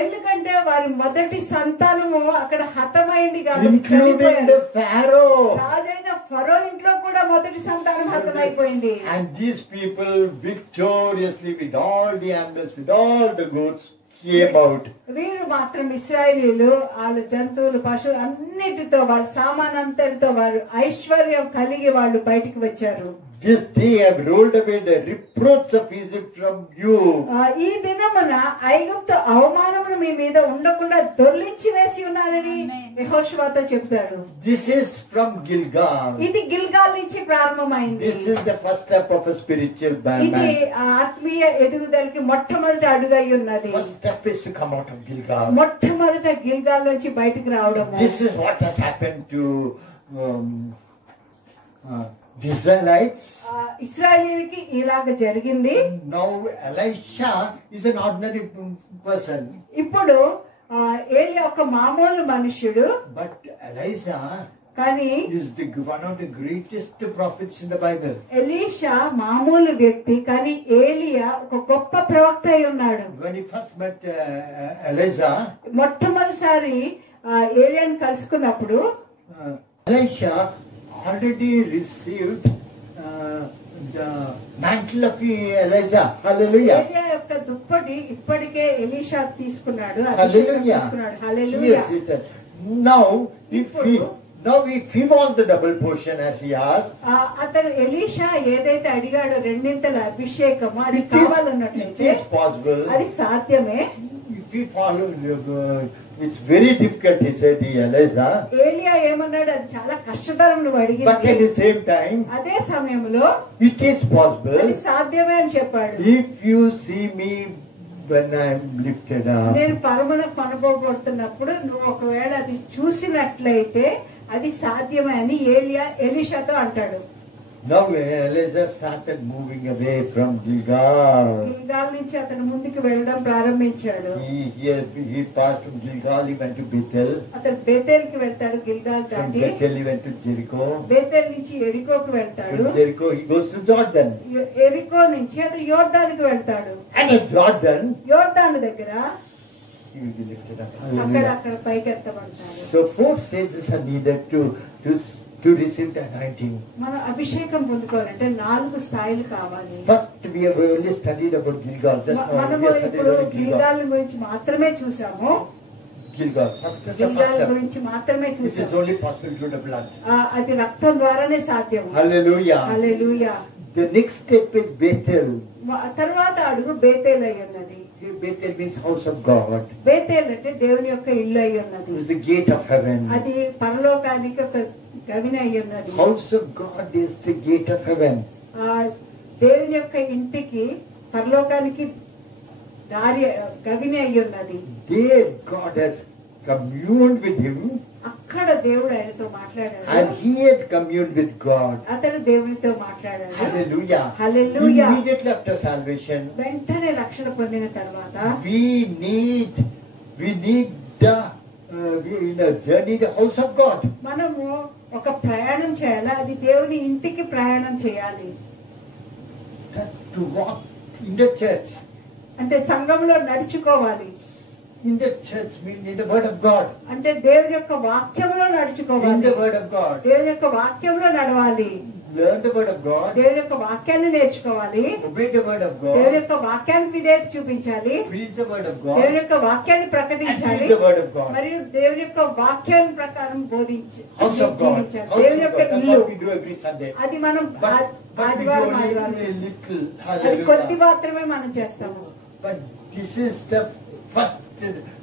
ఎందుకంటే వారి మొదటి సంతానము అక్కడ హతమైంది కాబట్టి including చనిపోయారు. the Pharaoh. రాజైన ఫరో ఇంట్లో కూడా మొదటి సంతానం హతమైపోయింది. And these people victoriously, with all the animals, with all the goods, came out. వీరు మాత్రం ఇశ్రాయేలీయులు వాళ్ళ జంతువులు, పశువులు అన్నిటితో వాళ్ళ సామాన్ అంతటితో వారు ఐశ్వర్యం కలిగి వాళ్ళు బయటికి వచ్చారు. This day I have rolled away the reproach of Egypt from you. ఈ దినమున ఐగుప్తు అవమానమును మీ మీద ఉండకుండా దొర్లించి వేసి ఉన్నానని యెహోషువతో చెప్తాడు. This is from Gilgal. ఇది గిల్గాల్ నుంచి ప్రారంభమైంది. This is the first step of a spiritual ఇది man. ఆత్మీయ ఎదుగుదలకి మొట్టమొదటి అడుగై ఉన్నది. First step is to come out of Gilgal. మొట్టమొదట గిల్గాల్ నుంచి బయటకు రావడం. This is what has happened to the Israelites. ఇశ్రాయేలీయులకి ఇలాగ జరిగింది. Now Elisha is an ordinary person. ఇప్పుడు ఏలియా ఒక మామూలు మనుష్యుడు, But Elisha కానీ is one of the greatest prophets in the Bible. Elisha మామూలు వ్యక్తి, కానీ ఏలియా ఒక గొప్ప ప్రవక్త అయి ఉన్నాడు. When he first met Elisha, మొట్టమొదటిసారి ఏలియాని కలుసుకున్నప్పుడు Elisha already received the mantle of Elisha. Hallelujah. ఏలియా యొక్క దుప్పటి ఇప్పటికే ఎలీషా తీసుకున్నాడు, అభిషేకం Hallelujah. తీసుకున్నాడు. హల్లెలూయా. Yes, it is. Now if he wants the double portion as he asked, అతను ఎలీషా ఏదైతే అడిగాడో రెండింతల అభిషేకము అది it కావాలన్నట్లయితే is possible. అది సాధ్యమే. If we follow, it's very difficult, he said, Elisha. ఏలియా ఏమన్నాడు, అది చాలా కష్టతరం నువ్వు But అడిగింది. at the same time, అదే సమయంలో it is possible. అది సాధ్యమే అని చెప్పాడు. If you see me when I am lifted up. నేను పరమున కొనబోబడుతున్నప్పుడు నువ్వు ఒకవేళ అది చూసినట్లయితే అది సాధ్యమే అని ఏలియా ఎలీషాతో అంటాడు. Now Elisha started moving away from Gilgal. గిల్గాల్ నుంచి అతను ముందుకు వెళ్ళడం ప్రారంభించాడు. He passed from Gilgal, he went to Bethel. అతను బేతేల్ కి వెళ్తాడు, గిల్గాల్ From దాటి. Bethel he went to Jericho. Bethel నుంచి ఎరికోకు వెళ్తాడు. From Jericho he goes to Jordan. ఎరికో నుంచి అతను యోర్దానికి వెళ్తాడు. And at Jordan యోర్దాను దగ్గర he will be lifted up. అక్కడ పైకెత్తబడతాడు. So 4 stages are needed to receive the anointing. మనం అభిషేకం పొందుకోవాలంటే 4 స్థాయిలు కావాలి. First we have only studied about Gilgal. Just now we మనము have studied ఇప్పుడు about Gilgal. గిల్గాల్ గురించి మాత్రమే చూసాము. Gilgal. First is the first గిల్గాల్ step. గురించి మాత్రమే It is చూసాము. only possible through the blood. అది రక్తం ద్వారానే సాధ్యం. Hallelujah. Hallelujah. The next step is Bethel. తర్వాత అడుగు బేతేల్ అయి ఉన్నది. Bethel means house of God. Bethel అంటే దేవుని యొక్క ఇల్లు అయి ఉన్నది. It is the gate of heaven. అది పరలోకానికి ఒక గవిని అయి ఉన్నది. House of God is the gate of heaven. దేవుని యొక్క ఇంటికి పరలోకానికి దారి గవిని అయి ఉన్నది. There God has communed with him అక్కడ దేవుడు ఆయనతో మాట్లాడాడు. and he had communed with God. అతడు దేవునితో మాట్లాడాడు. Hallelujah. Hallelujah. Immediately after salvation, వెంటనే రక్షణ పొందిన తర్వాత we need the journey, the house of God. మనము ఒక ప్రయాణం చేయాలి. అది దేవుని ఇంటికి ప్రయాణం చేయాలి. That's to walk in the church. అంటే సంఘంలో నడుచుకోవాలి. In the church means in the word of God. అంటే దేవుని యొక్క వాక్యంలో In నడుచుకోవాలి. the word of God. దేవుని యొక్క వాక్యంలో నడవాలి. Learn the word of God. దేవుని యొక్క వాక్యాన్ని నేర్చుకోవాలి. Obey the word of దేవుని God. యొక్క వాక్యాన్ని విధేయత చూపించాలి. Preach the word of దేవుని God. యొక్క వాక్యాన్ని And ప్రకటించాలి. teach the word of God. మరియు దేవుని యొక్క వాక్యాన్ని ప్రకారం బోధించాలి. House of God. జీవించాలి. House దేవుని of యొక్క God. That's ఇల్లు what we do every Sunday. అది మనం But we do ఆదివారం only ఆదివారం a little. అది కొద్ది Hallelujah. మాత్రమే మనం చేస్తాము. But this is the first.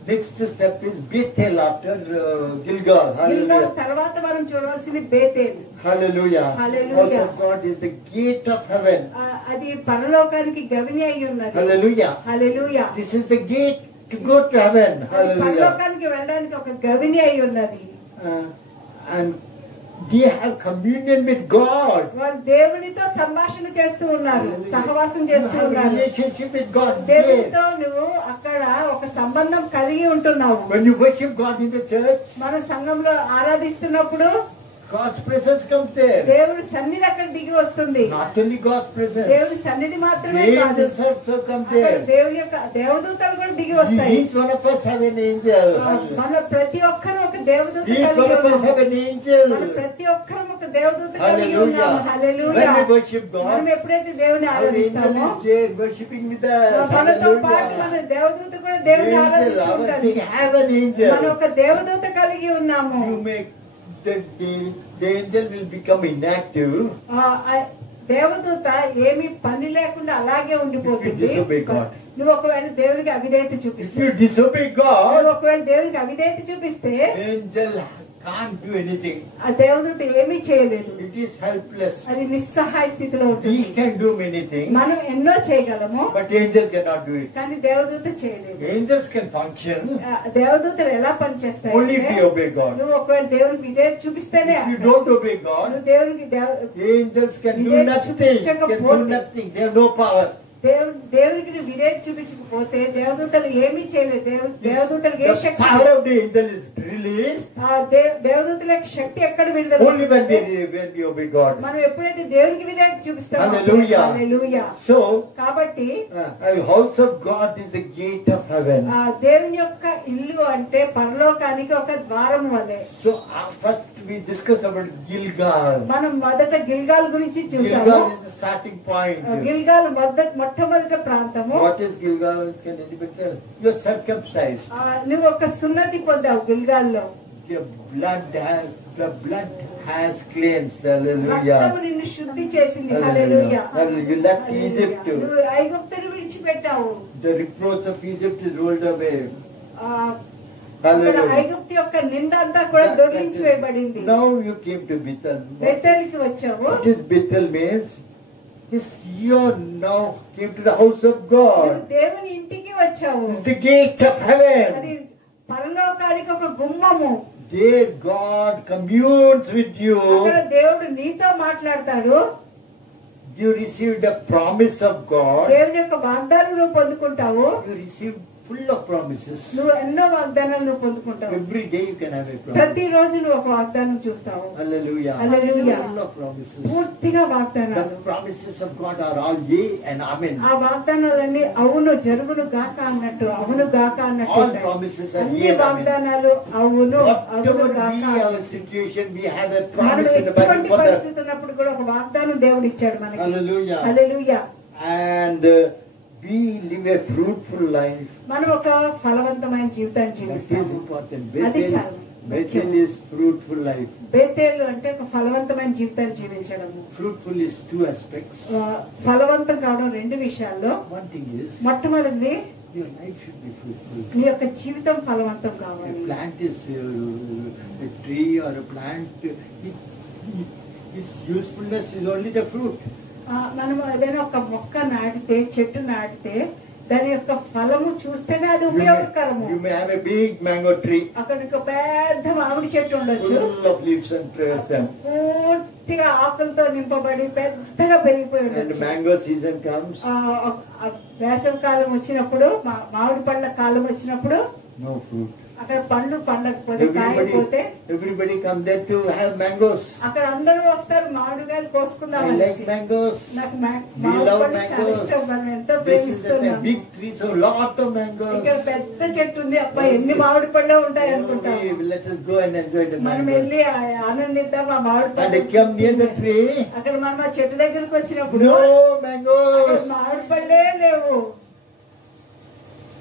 Next step is Bethel after Gilgal. గిల్గాల్ Hallelujah. తర్వాత మనం చూడాల్సింది Bethel. Hallelujah. Hallelujah. House of God is the gate of heaven. అది పరలోకానికి గవిని అయి ఉన్నది. Hallelujah. Hallelujah. This is the gate to go to heaven. అది Hallelujah. పరలోకానికి వెళ్ళడానికి ఒక గవిని అయి ఉన్నది. And they have communion with God. వాళ్ళు దేవునితో సంభాషణ చేస్తూ ఉన్నారు, సహవాసం You చేస్తూ have a ఉన్నారు. relationship with God. దేవునితో నువ్వు అక్కడ ఒక సంబంధం కలిగి ఉంటున్నావు. When you worship God in the church, మన సంఘంలో ఆరాధిస్తున్నప్పుడు God's presence comes there. దేవుని సన్నిధి అక్కడ దిగి వస్తుంది. Not only God's presence. దేవుని సన్నిధి మాత్రమే The కాదు, angels also come అక్కడ there. దేవుని యొక్క దేవదూతలు కూడా దిగి వస్తాయి. Each one of us have an angel. మన ప్రతి ఒక్కరు ఒక దేవదూత Each కలిగి one of us have ఉన్నాము. an angel. మన ప్రతి ఒక్కరు ఒక దేవదూత కలిగి ఉన్నాము. Hallelujah. Hallelujah. When we worship మనం God, ఎప్పుడైతే దేవుని our angel ఆరాధిస్తామో is there worshiping with us. మనతో పాటు మన Hallelujah. దేవదూత కూడా దేవుని Angel, ఆరాధిస్తుంటాడు. we have an మనం angel. ఒక దేవదూత కలిగి ఉన్నాము. You make the angel will become inactive. దేవదూత ఏమి పని లేకుండా అలాగే ఉండిపోతుంది. If you disobey God. నువ్వు ఒకవేళ దేవునికి అవిధేయత If చూపిస్తే, you disobey God, నువ్వు ఒకవేళ దేవునికి అవిధేయత చూపిస్తే angel can't do anything. ఆ దేవదూత ఏమీ చేయలేదు. It is helpless. అది నిస్సహాయ స్థితిలో ఉంటుంది. We can do many things, మనం ఎన్నో చేయగలము, but angel cannot do it. కానీ దేవదూత చేయలేదు. Angels can function దేవదూతలు ఎలా పనిచేస్తాయి only if అంటే, you obey God. నువ్వు ఒకవేళ దేవునికి విధేయత చూపిస్తేనే. If you don't obey God, నువ్వు దేవునికి angels can do విధేయత nothing. Can do చూపించకపోతే, nothing. They have no power. దేవునికి నువ్వు విధేయత చూపించకపోతే దేవదూతలు ఏమీ చేయలేదు. దేవదూతలకు ఏ The Shakti power of the angel is released దేవదూతల శక్తి ఎక్కడ విడుదల? only when we obey God. మనం ఎప్పుడైతే దేవునికి విధేయత చూపిస్తామో. Hallelujah. హల్లెలూయా. So, కాబట్టి the house of God is the gate of heaven. ఆ దేవుని యొక్క ఇల్లు అంటే పరలోకానికి ఒక ద్వారం వలె. So, first we discuss about Gilgal. మనం మొదట గిల్గాల్ గురించి చూసాము. Gilgal is the starting point. గిల్గాల్ మొట్టమొదటి ప్రాంతము. What is Gilgal? Can anybody tell? You're circumcised. నువ్వు ఒక సున్నతి పొందావు గిల్గాల్లో. The blood has cleansed. Hallelujah. రక్తము నిన్ను శుద్ధి చేసింది. Hallelujah. Hallelujah. You left Egypt. నువ్వు ఐగుప్తును విడిచిపెట్టావు. The reproach of Egypt is rolled away. అక్కడ Hallelujah. ఐగుప్తు యొక్క నింద అంతా కూడా దొరికించి వేయబడింది. Now you came to Bethel. బెతేలుకి వచ్చావు. What is Bethel means? Yes, you now came to the house of నువ్వు God. దేవుని ఇంటికి వచ్చావు. It's the gate of అది heaven. పరలోకానికి ఒక గుమ్మము. There God communes with you. అక్కడ దేవుడు నీతో మాట్లాడతాడు. You received a promise of God. దేవుని యొక్క వాగ్దానం నువ్వు పొందుకుంటావు. You received full of promises. నువ్వు ఎన్నో వాగ్దానాలు నువ్వు పొందుకుంటావు. Every day you can have a promise. ప్రతిరోజు నువ్వు ఒక వాగ్దానం చూస్తావు. Hallelujah. Hallelujah. Full of promises. పూర్తిగా వాగ్దానాలు. The promises of God are all yea and amen. ఆ వాగ్దానాలన్నీ అవును జరుగును గాక అన్నట్టు, అవును గాక అన్నట్టు All ఉంటాయి. promises are అన్ని yea and amen. వాగ్దానాలు అవును అవును Whatever గాక. be our situation, we have a మనం promise in the Bible ఎటువంటి for that. పరిస్థితి ఉన్నప్పుడు కూడా ఒక వాగ్దానం దేవుడు ఇచ్చాడు మనకి. Hallelujah. Hallelujah. And we live a fruitful life. మనం ఒక ఫలవంతమైన జీవితాన్ని That is జీవిస్తాము. important. అది చాలా Bethel is fruitful life. బేతేలు అంటే ఒక ఫలవంతమైన జీవితాన్ని జీవించడము. Fruitful is two aspects. ఫలవంతం కావడం రెండు విషయాల్లో. One thing is, మొట్టమొదటిది your life should be fruitful. నీ యొక్క జీవితం ఫలవంతం A కావాలి. plant is a tree or a plant. Its usefulness is only the fruit. మనం ఏదైనా ఒక మొక్క నాటితే, చెట్టు నాటితే దాని యొక్క ఫలము చూస్తేనే అది ఉపయోగకరము. You may have a big mango tree అక్కడ ఒక పెద్ద మామిడి చెట్టు ఉండొచ్చు, full of leaves and fruits, పూర్తిగా ఆకులతో నింపబడి పెద్దగా పెరిగిపోయి and ఉండొచ్చు. mango season comes, వేసవి కాలం వచ్చినప్పుడు, మామిడి పండ్ల కాలం వచ్చినప్పుడు no fruit. అక్కడ పండ్లు పండకపోతే, కాయకపోతే Everybody come there to have mangoes. అక్కడ అందరూ వస్తారు మామిడికాయలు కోసుకుందాం I like అనేసి. mangoes. నాకు We మామిడి love పండు చాలా mangoes. ఇష్టం, మనం ఎంతో This is a ప్రేమిస్తున్నాం. big tree, so lot of mangoes. ఇక్కడ పెద్ద చెట్టు ఉంది, అబ్బా ఎన్ని మామిడి పళ్ళే ఉంటాయి అనుకుంటాం. Let us go and enjoy the మనం mangoes. వెళ్ళి ఆనందిద్దాం ఆ మామిడి And పళ్ళు. I come near the tree. అక్కడ మనం ఆ చెట్టు దగ్గరికి వచ్చినప్పుడు No అక్కడ mangoes. మామిడి పళ్ళే లేవు.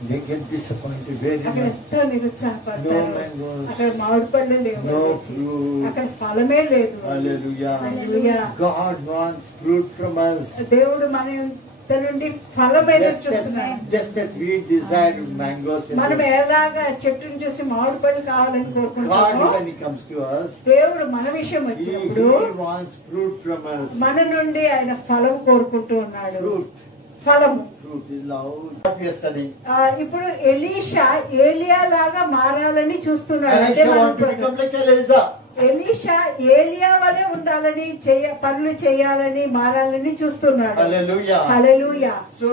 They get disappointed very అక్కడ much. ఎంతో నిరుత్సాహపడతారు. No mangoes. అక్కడ మామిడి పళ్ళే లేవు No అనేసి. fruit. అక్కడ ఫలమే లేదు. Hallelujah. Hallelujah. God wants fruit from us. దేవుడు మన నుండి ఫలం ఎదురు చూస్తున్నాడు. Just as we desire mangoes, in మనం the- ఎలాగా చెట్టుని చూసి మామిడి పళ్ళు కావాలని God, కోరుకుంటామో, when He comes to us, దేవుడు మన విషయం He వచ్చినప్పుడు wants fruit from us. మన నుండి ఆయన ఫలం కోరుకుంటూ ఉన్నాడు. Fruit. ఫలము. Fruit is loud. What we are studying. ఇప్పుడు ఎలీషా ఏలియా లాగా మారాలని చూస్తున్నాడు. అదే Elisha మనం want to become like Elijah. Elisha ఏలియా వలె ఉండాలని, పనులు చేయాలని, మారాలని చూస్తున్నాడు. Hallelujah. Hallelujah. So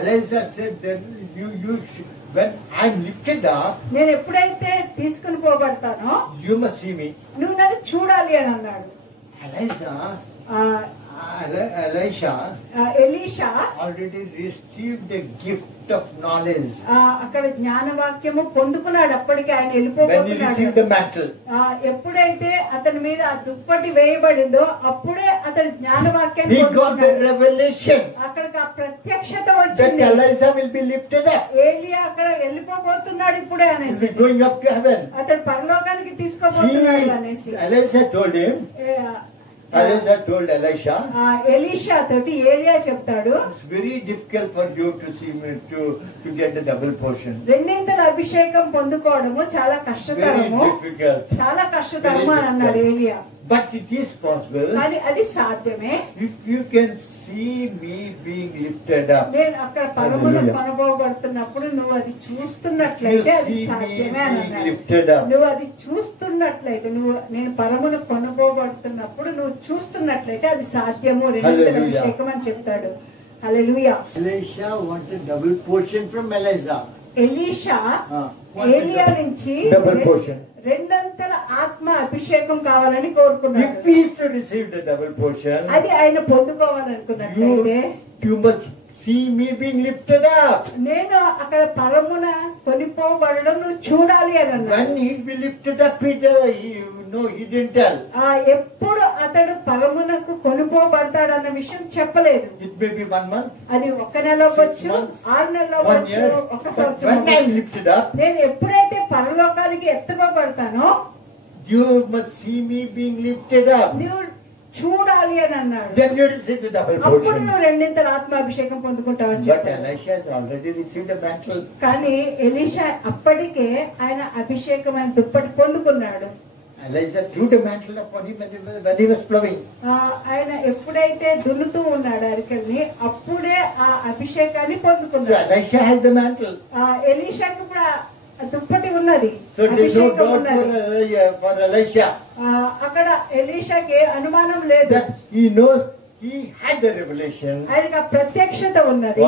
Elijah said that you should, when I am lifted up, నేను ఎప్పుడైతే తీసుకుని పోబడతానో you must see me. నువ్వు నన్ను చూడాలి అని అన్నాడు. Elisha Elisha already received the gift of knowledge. అక్కడ జ్ఞానవాక్యము పొందుకున్నాడు. అప్పటికి ఆయన When he వెళ్ళిపోతున్నాడు. received the mantle, ఎప్పుడైతే అతని మీద ఆ దుప్పటి వేయబడిందో అప్పుడే అతని జ్ఞానవాక్యాన్ని he got the పొందుకున్నాడు. revelation అక్కడికి ఆ ప్రత్యక్షత that వచ్చింది. Elijah will be lifted up. ఏలియా అక్కడ వెళ్ళిపోబోతున్నాడు ఇప్పుడే He అనేసి, will be going up to heaven. అతను పరలోకానికి తీసుకోబోతున్నాడు అనేసి. Elijah told him, Elijah told Elisha, Elisha తోటి ఏలియా చెప్తాడు, it's very difficult for you to see me to get the double portion. రెండింతల అభిషేకం పొందుకోవడము చాలా Very కష్టతరము, difficult. చాలా కష్టతరము అని అన్నాడు ఏలియా. But it is possible కానీ అది సాధ్యమే. if you can see me being lifted up. నేను అక్కడ పరమును Hallelujah. కొనబోబడుతున్నప్పుడు నువ్వు అది If you చూస్తున్నట్లయితే అది see me సాధ్యమే అని being అన్నాడు. lifted up. నువ్వు అది చూస్తున్నట్లయితే, నువ్వు నేను పరమును కొనబోబడుతున్నప్పుడు నువ్వు చూస్తున్నట్లయితే అది సాధ్యము, రెండింతల Hallelujah. అభిషేకం అని చెప్తాడు. హల్లెలూయా. Elisha wanted double portion from Elijah. Elisha wanted ఏలియా నుంచి double portion. రెండంతల ఆత్మ అభిషేకం కావాలని కోరుకున్నాడు. If he is to receive the double portion, అది ఆయన పొందుకోవాలనుకున్నట్లయితే you must see me being lifted up. నేను అక్కడ పరమున కొనిపోబడడం నువ్వు చూడాలి అని అన్నాడు. When he be lifted up, he didn't tell. ఎప్పుడు అతడు పరమునకు కొనిపోబడతాడన్న విషయం చెప్పలేదు. It may be 1 month, అది 1 నెల అవ్వచ్చు, 6 months, 6 నెలలు 1 అవ్వచ్చు, year. 1 But సంవత్సరం when I am అవ్వచ్చు. lifted up, నేను ఎప్పుడైతే పరలోకానికి ఎత్తబడతానో you must see me being lifted up. నువ్వు చూడాలి అని అన్నాడు. Then you receive the double అప్పుడు portion. నువ్వు రెండింతల ఆత్మాభిషేకం పొందుకుంటావని But చెప్పాడు. Elisha has already received the mantle. కానీ ఎలీషా అప్పటికే ఆయన అభిషేకం ఆయన దుప్పటి పొందుకున్నాడు. Elijah threw the mantle upon him when he was plowing. ఆయన ఎప్పుడైతే దున్నుతూ ఉన్నాడు అరికల్ని, అప్పుడే ఆ అభిషేకాన్ని So పొందుకున్నాడు. Elisha has the mantle. ఎలీషాకు కూడా ఆ దుప్పటి ఉన్నది, So there is no అభిషేకం doubt ఉన్నది. for Elisha అక్కడ ఎలీషాకి అనుమానం లేదు, that he knows he had the revelation. ఆయనకు ఆ ప్రత్యక్షత ఉన్నది,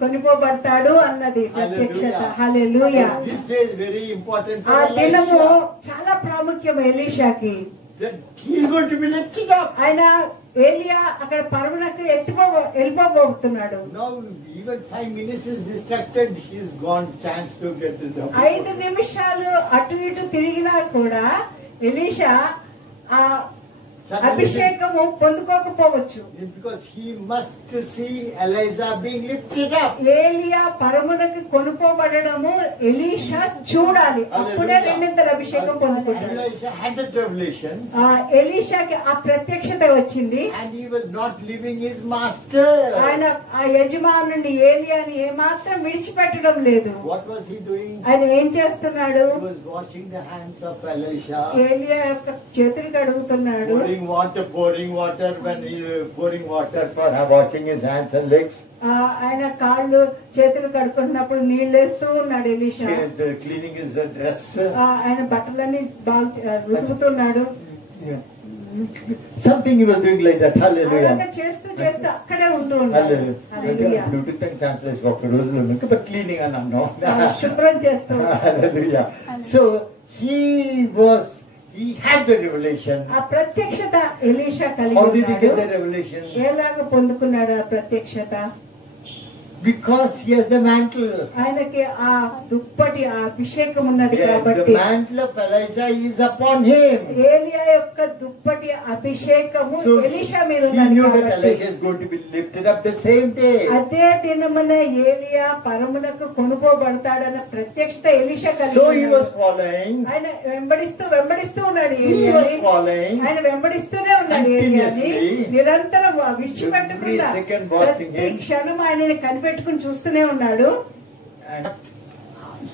కొనిపోబడతాడు అన్నది ప్రత్యక్షత. హల్లెలూయా. So this day is very important ఆ for దినము Elisha. చాలా ప్రాముఖ్యం ఎలీషాకి. That he is going to be lifted up. ఆయన ఏలియా అక్కడ పరమునకు వెళ్ళిపోబోతున్నాడు. Now even 5 minutes is distracted, he is gone chance to get the double 5 portion. నిమిషాలు అటు ఇటు తిరిగినా కూడా ఎలీషా ఆ అభిషేకము పొందుకోకపోవచ్చు. It's because he must see Elijah being lifted up. ఏలియా పరమునకు కొనుకోబడము ఎలీషా చూడాలి, అప్పుడే రెండింతల అభిషేకం పొందుకుంటాడు. Elisha had that revelation ఎలీషాకి ఆ ప్రత్యక్షత వచ్చింది. and he was not leaving his master. ఆయన ఆ యజమానుని ఏలియాని ఏమాత్రం విడిచిపెట్టడం లేదు. What was he doing? ఆయన ఏం చేస్తున్నాడు? He was washing the hands of Elisha. ఏలియా యొక్క చేతులు కడుగుతున్నాడు. Pouring water when he pouring water for washing his hands and legs. ఆయన కాళ్ళు చేతులు కడుక్కున్నప్పుడు నీళ్ళు వేస్తూ ఉన్నాడు ఎలీషా. Cleaning his dress. ఆయన బట్టలన్నీ బాగా రుతుకుతున్నాడు. Something he was doing like that. Hallelujah. అలాగే చేస్తూ చేస్తూ అక్కడే ఉంటూ ఉన్నాడు. హల్లెలూయా. Bluetooth translation ఒక రోజులు but cleaning and no. శుభ్రం చేస్తూ Hallelujah. So he had the revelation. ఆ ప్రత్యక్షత ఎలీషా కలిగి How did he get the ఉన్నాడు. revelation? ఎలాగ పొందుకున్నాడు ఆ ప్రత్యక్షత? Because he has the mantle. ఆయనకి ఆ దుప్పటి ఆ అభిషేకం ఉన్నది The కాబట్టి. mantle of Elijah is upon him. ఏలియా యొక్క దుప్పటి అభిషేకము So ఎలీషా మీద he ఉన్నది knew that కాబట్టి. Elijah is going to be lifted up the same day. అదే దినమున ఏలియా పరమునకు కొనుకోబడతాడన్న ప్రత్యక్షత ఎలీషా కలిగి So he ఉన్నాడు. was following. ఆయన వెంబడిస్తూ ఉన్నాడు He was ఏలియాని. following. ఆయన వెంబడిస్తూనే ఉన్నాడు ఏలియాని. Continuously. నిరంతరం విడిచిపెట్టకుండా Every second watching ప్రతి him. క్షణం ఆయనని కనిపెట్టుకుని చూస్తూనే ఉన్నాడు. And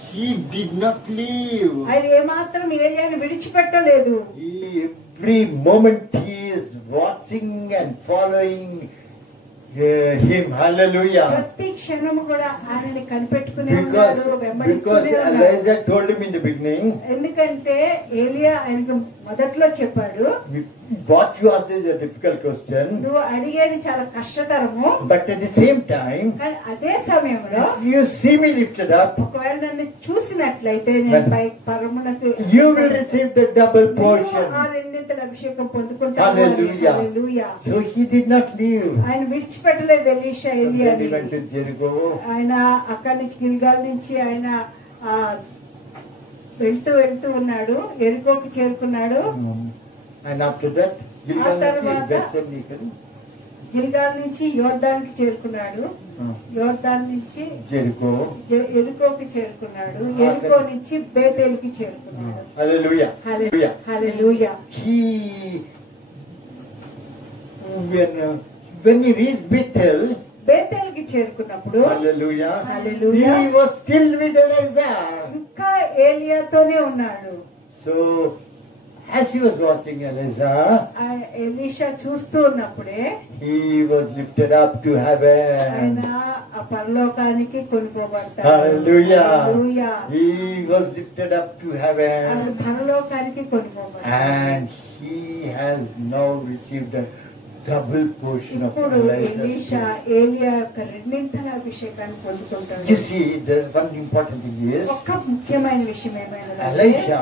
he did not leave. ఆయన ఏమాత్రం ఏలియాని విడిచిపెట్టలేదు. Every moment he is watching and following him. Hallelujah. ప్రతి క్షణము కూడా ఆయనని కనిపెట్టుకునే Because ఉన్నాడు, వెంబడిస్తూనే ఉన్నాడు. Elijah told him in the beginning, ఎందుకంటే ఏలియా ఆయనకు మొదట్లో చెప్పాడు, what you asked is a difficult question, నువ్వు అడిగేది చాలా కష్టతరము, but at the same time, కానీ అదే సమయంలో if you see me lifted up, ఒకవేళ నన్ను చూసినట్లయితే నేను పై పరమునకు you will receive the double portion. ఆ రెండింతల అభిషేకం పొందుకుంటావు. Hallelujah. Hallelujah. So he did not leave. ఆయన విడిచిపెట్టలేదు Elisha Then he ఏలియాని. went to Jericho. ఆయన అక్కడి నుంచి గిల్గాల్ నుంచి ఆయన ఆ వెళ్తూ ఉన్నాడు, ఎరికోకి చేరుకున్నాడు. And after that, Gilgal తర్వాత గిల్గాల్ నుంచి యోర్దానికి చేరుకున్నాడు. యోర్దాన్ నుంచి Jericho. ఎరికోకి చేరుకున్నాడు. ఎరికో నుంచి బేతేలుకి చేరుకున్నాడు. Hallelujah. Hallelujah. He when he reached Bethel, బేతేలుకి చేరుకున్నప్పుడు hallelujah, Hallelujah. he was still with Elijah. ఇంకా ఏలియాతోనే ఉన్నాడు. So, as he was watching Elijah, ఆ ఎలీషా చూస్తూ ఉన్నప్పుడే he was lifted up to heaven. ఆయన ఆ పరలోకానికి కొనుక్కోబడతాడు. Hallelujah. Hallelujah. He was lifted up to ఆయన heaven. పరలోకానికి కొనుక్కోబడతాడు. And he has now received a double portion of ఇప్పుడు Elijah's ఎలీషా spirit. ఏలియా యొక్క రెండింతల అభిషేకాన్ని పొందుకుంటాడు. You see, there's one important thing is, ఒక్క ముఖ్యమైన విషయం ఏమైనా Elisha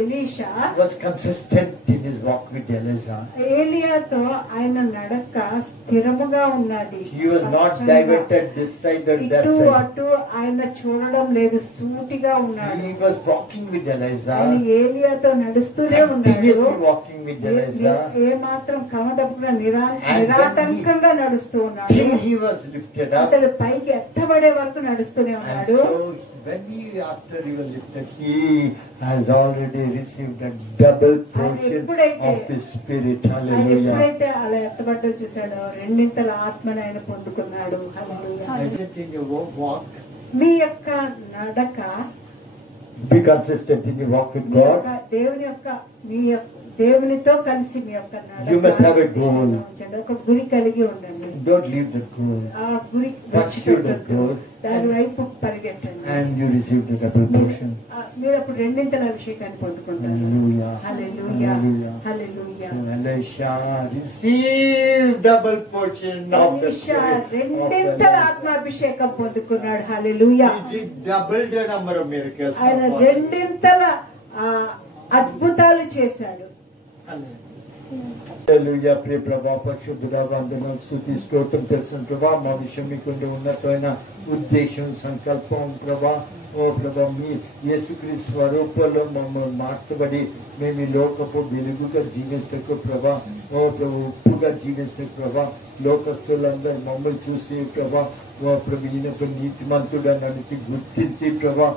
Elisha was consistent in his walk with Elijah. ఏలియాతో ఆయన నడక స్థిరముగా ఉన్నది. He was not స్పష్టంగా. diverted this side or that ఇటు side. అటు ఆయన చూడడం లేదు, సూటిగా ఉన్నాడు. He was walking with ఆయన Elijah, ఏలియాతో నడుస్తూనే ఉన్నాడు. continuously walking with Elijah, ఏ మాత్రం కమదప్పుగా And నిరాటంకంగా నడుస్తూ ఉన్నాడు. till he was lifted up. అతడు పైకి ఎత్తబడే వరకు నడుస్తూనే And ఉన్నాడు. so, after he was lifted, he has already received a double portion of his spirit. ఆయన Hallelujah. ఎప్పుడైతే అలా ఎత్తబడ్డో చూశాడో రెండింతల ఆత్మను ఆయన పొందుకున్నాడు. హల్లెలూయా. Everything you walk, మీ యొక్క నడక be consistent in your walk with మీ యొక్క God. దేవుని యొక్క మీ యొక్క దేవునితో కలిసి మీ యొక్క You must have a goal. ఉంచండి. ఒక గురి కలిగి ఉండండి. Don't leave the goal. ఆ గురి Pursue the goal. దాని వైపు పరిగెట్టండి. And you receive the double portion. మీరు అప్పుడు రెండింతల అభిషేకాన్ని పొందుకుంటారు. Hallelujah. Hallelujah. Hallelujah. Hallelujah. So Elisha received double portion of the Elisha spirit of రెండింతల Elijah. ఆత్మాభిషేకం పొందుకున్నాడు. హల్లెలూయా. He did double the number of miracles. ఆయన upon రెండింతల అద్భుతాలు చేశాడు. హల్లెలూయా. ప్రియ ప్రభా, పరిశుద్ధుడా, వందనాలు, స్తుతి, స్తోత్రం తెలుసు ప్రభా. మా విషయం మీకుండే ఉన్నతమైన ఉద్దేశం, సంకల్పం ప్రభా. ఓ ప్రభా, మీ యేసుక్రీస్తు స్వరూపంలో మమ్మల్ని మార్చబడి మేము ఈ లోకపు వెలుగుగా జీవిస్తకు ప్రభా. ఓ ప్రభు, ఉప్పుగా జీవిస్తకు ప్రభా. లోకస్తులందరూ మమ్మల్ని చూసి ప్రభా, ఓ ప్రభు, ఈయనకు నీతిమంతుడా నడిచి గుర్తించి ప్రభా,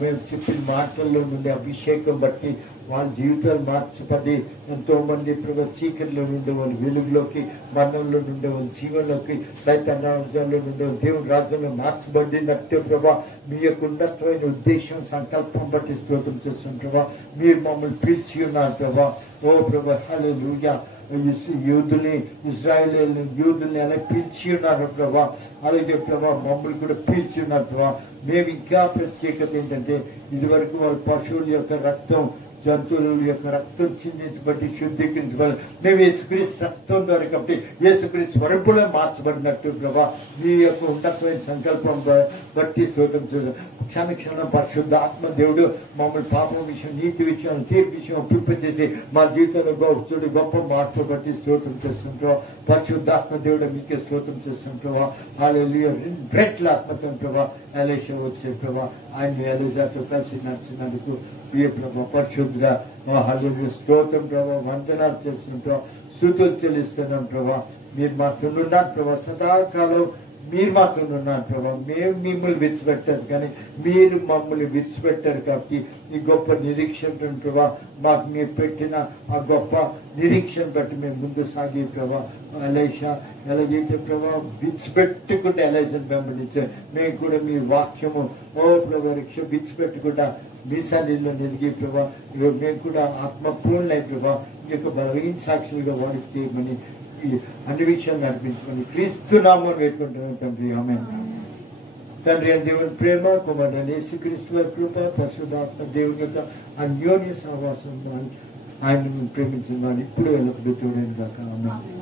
మేము చెప్పిన మాటల్లో నుండి అభిషేకం బట్టి వాళ్ళ జీవితాలు మార్చబడి ఎంతో మంది ప్రభు చీకటిలో నుండే వాళ్ళు వెలుగులోకి, మరణంలో నుండే వాళ్ళు జీవనంలోకి, సైతాన్ రాజ్యంలో నుండే వాళ్ళు దేవుని రాజ్యంలో మార్చబడినట్టే ప్రభా. మీ యొక్క ఉన్నతమైన ఉద్దేశం, సంకల్పం బట్టి స్తోత్రం చేస్తున్నాం ప్రభా. మీరు మమ్మల్ని పిలిచి ఉన్నారు ప్రభా. ఓ ప్రభా, హల్లెలూయా. యూదుల్ని, ఇజ్రాయేలీయుల్ని, యూదుల్ని అలా పిలిచి ఉన్నారు ప్రభా. అలాగే ప్రభా, మమ్మల్ని కూడా పిలిచి ఉన్నారు ప్రభా. మేము ఇంకా ప్రత్యేకత ఏంటంటే, ఇదివరకు వాళ్ళ పశువుల యొక్క రక్తం, జంతువుల యొక్క రక్తం చిందించబడి శుద్ధీకరించబడి మేము యేసుక్రీస్తు రక్తం ద్వారా కాబట్టి యేసుక్రీస్తు స్వరూపంలో మార్చబడినట్టు ప్రభా. మీ యొక్క ఉన్నతమైన సంకల్పం బట్టి స్తోత్రం చేస్తాం. క్షణ క్షణం పరిశుద్ధ ఆత్మ దేవుడు మమ్మల్ని పాపం విషయం, నీతి విషయం, తీర్పు విషయం ఒప్పింపచేసి మా జీవితంలో గొప్ప మార్పు బట్టి స్తోత్రం చేస్తుంటాం. పరిశుద్ధాత్మ దేవుడు మీకే స్తోత్రం చేస్తుంటావా. హల్లెలూయా. రెట్ల ఆత్మతో ప్రభా ఎలీషా వచ్చే ప్రభా, ఆయన ఎలీషాతో కలిసి నడిచినందుకు ప్రియ ప్రభా, పరిశుద్ధుడా, హల్లెలూయా, స్తోత్రం ప్రభా, వందనాలు చేస్తుంటాం, స్తుతులు చెల్లిస్తున్నాం ప్రభా. మీరు మాతో ఉన్నారు ప్రభా, సదాకాలం మీరు మాతో ఉన్నారు ప్రభా. మేము మిమ్మల్ని విడిచిపెట్టారు కానీ మీరు మమ్మల్ని విడిచిపెట్టారు కాబట్టి ఈ గొప్ప నిరీక్షణ ప్రభా, మాకు మీరు పెట్టిన ఆ గొప్ప నిరీక్షణ బట్టి మేము ముందు సాగే ప్రభా. ఎలీషా ఎలాగైతే ప్రభా విడిచిపెట్టకుండా ఎలీషాను వెంబడించారు, మేము కూడా మీ వాక్యము ఓ ప్రభా రక్ష విడిచిపెట్టకుండా మీ సన్నిధిలో నిలిగి ప్రభా, మేము కూడా ఆత్మపూర్ణై ప్రభా ఈ యొక్క బలహీన సాక్షులుగా వాడికి చేయమని అన్ని విషయాలు నడిపించుకొని క్రీస్తు నామమున వేడుకుంటున్నాం తండ్రి. ఆమేన్. తండ్రి అని దేవుని ప్రేమ, కుమారుడైన యేసుక్రీస్తు వారి కృప, పరిశుద్ధాత్మ దేవుని యొక్క అన్యోన్య సహవాసం ఆయన ప్రేమించిన ఇప్పుడు ఎల్లప్పుడూ చూడండి కాక. ఆమేన్.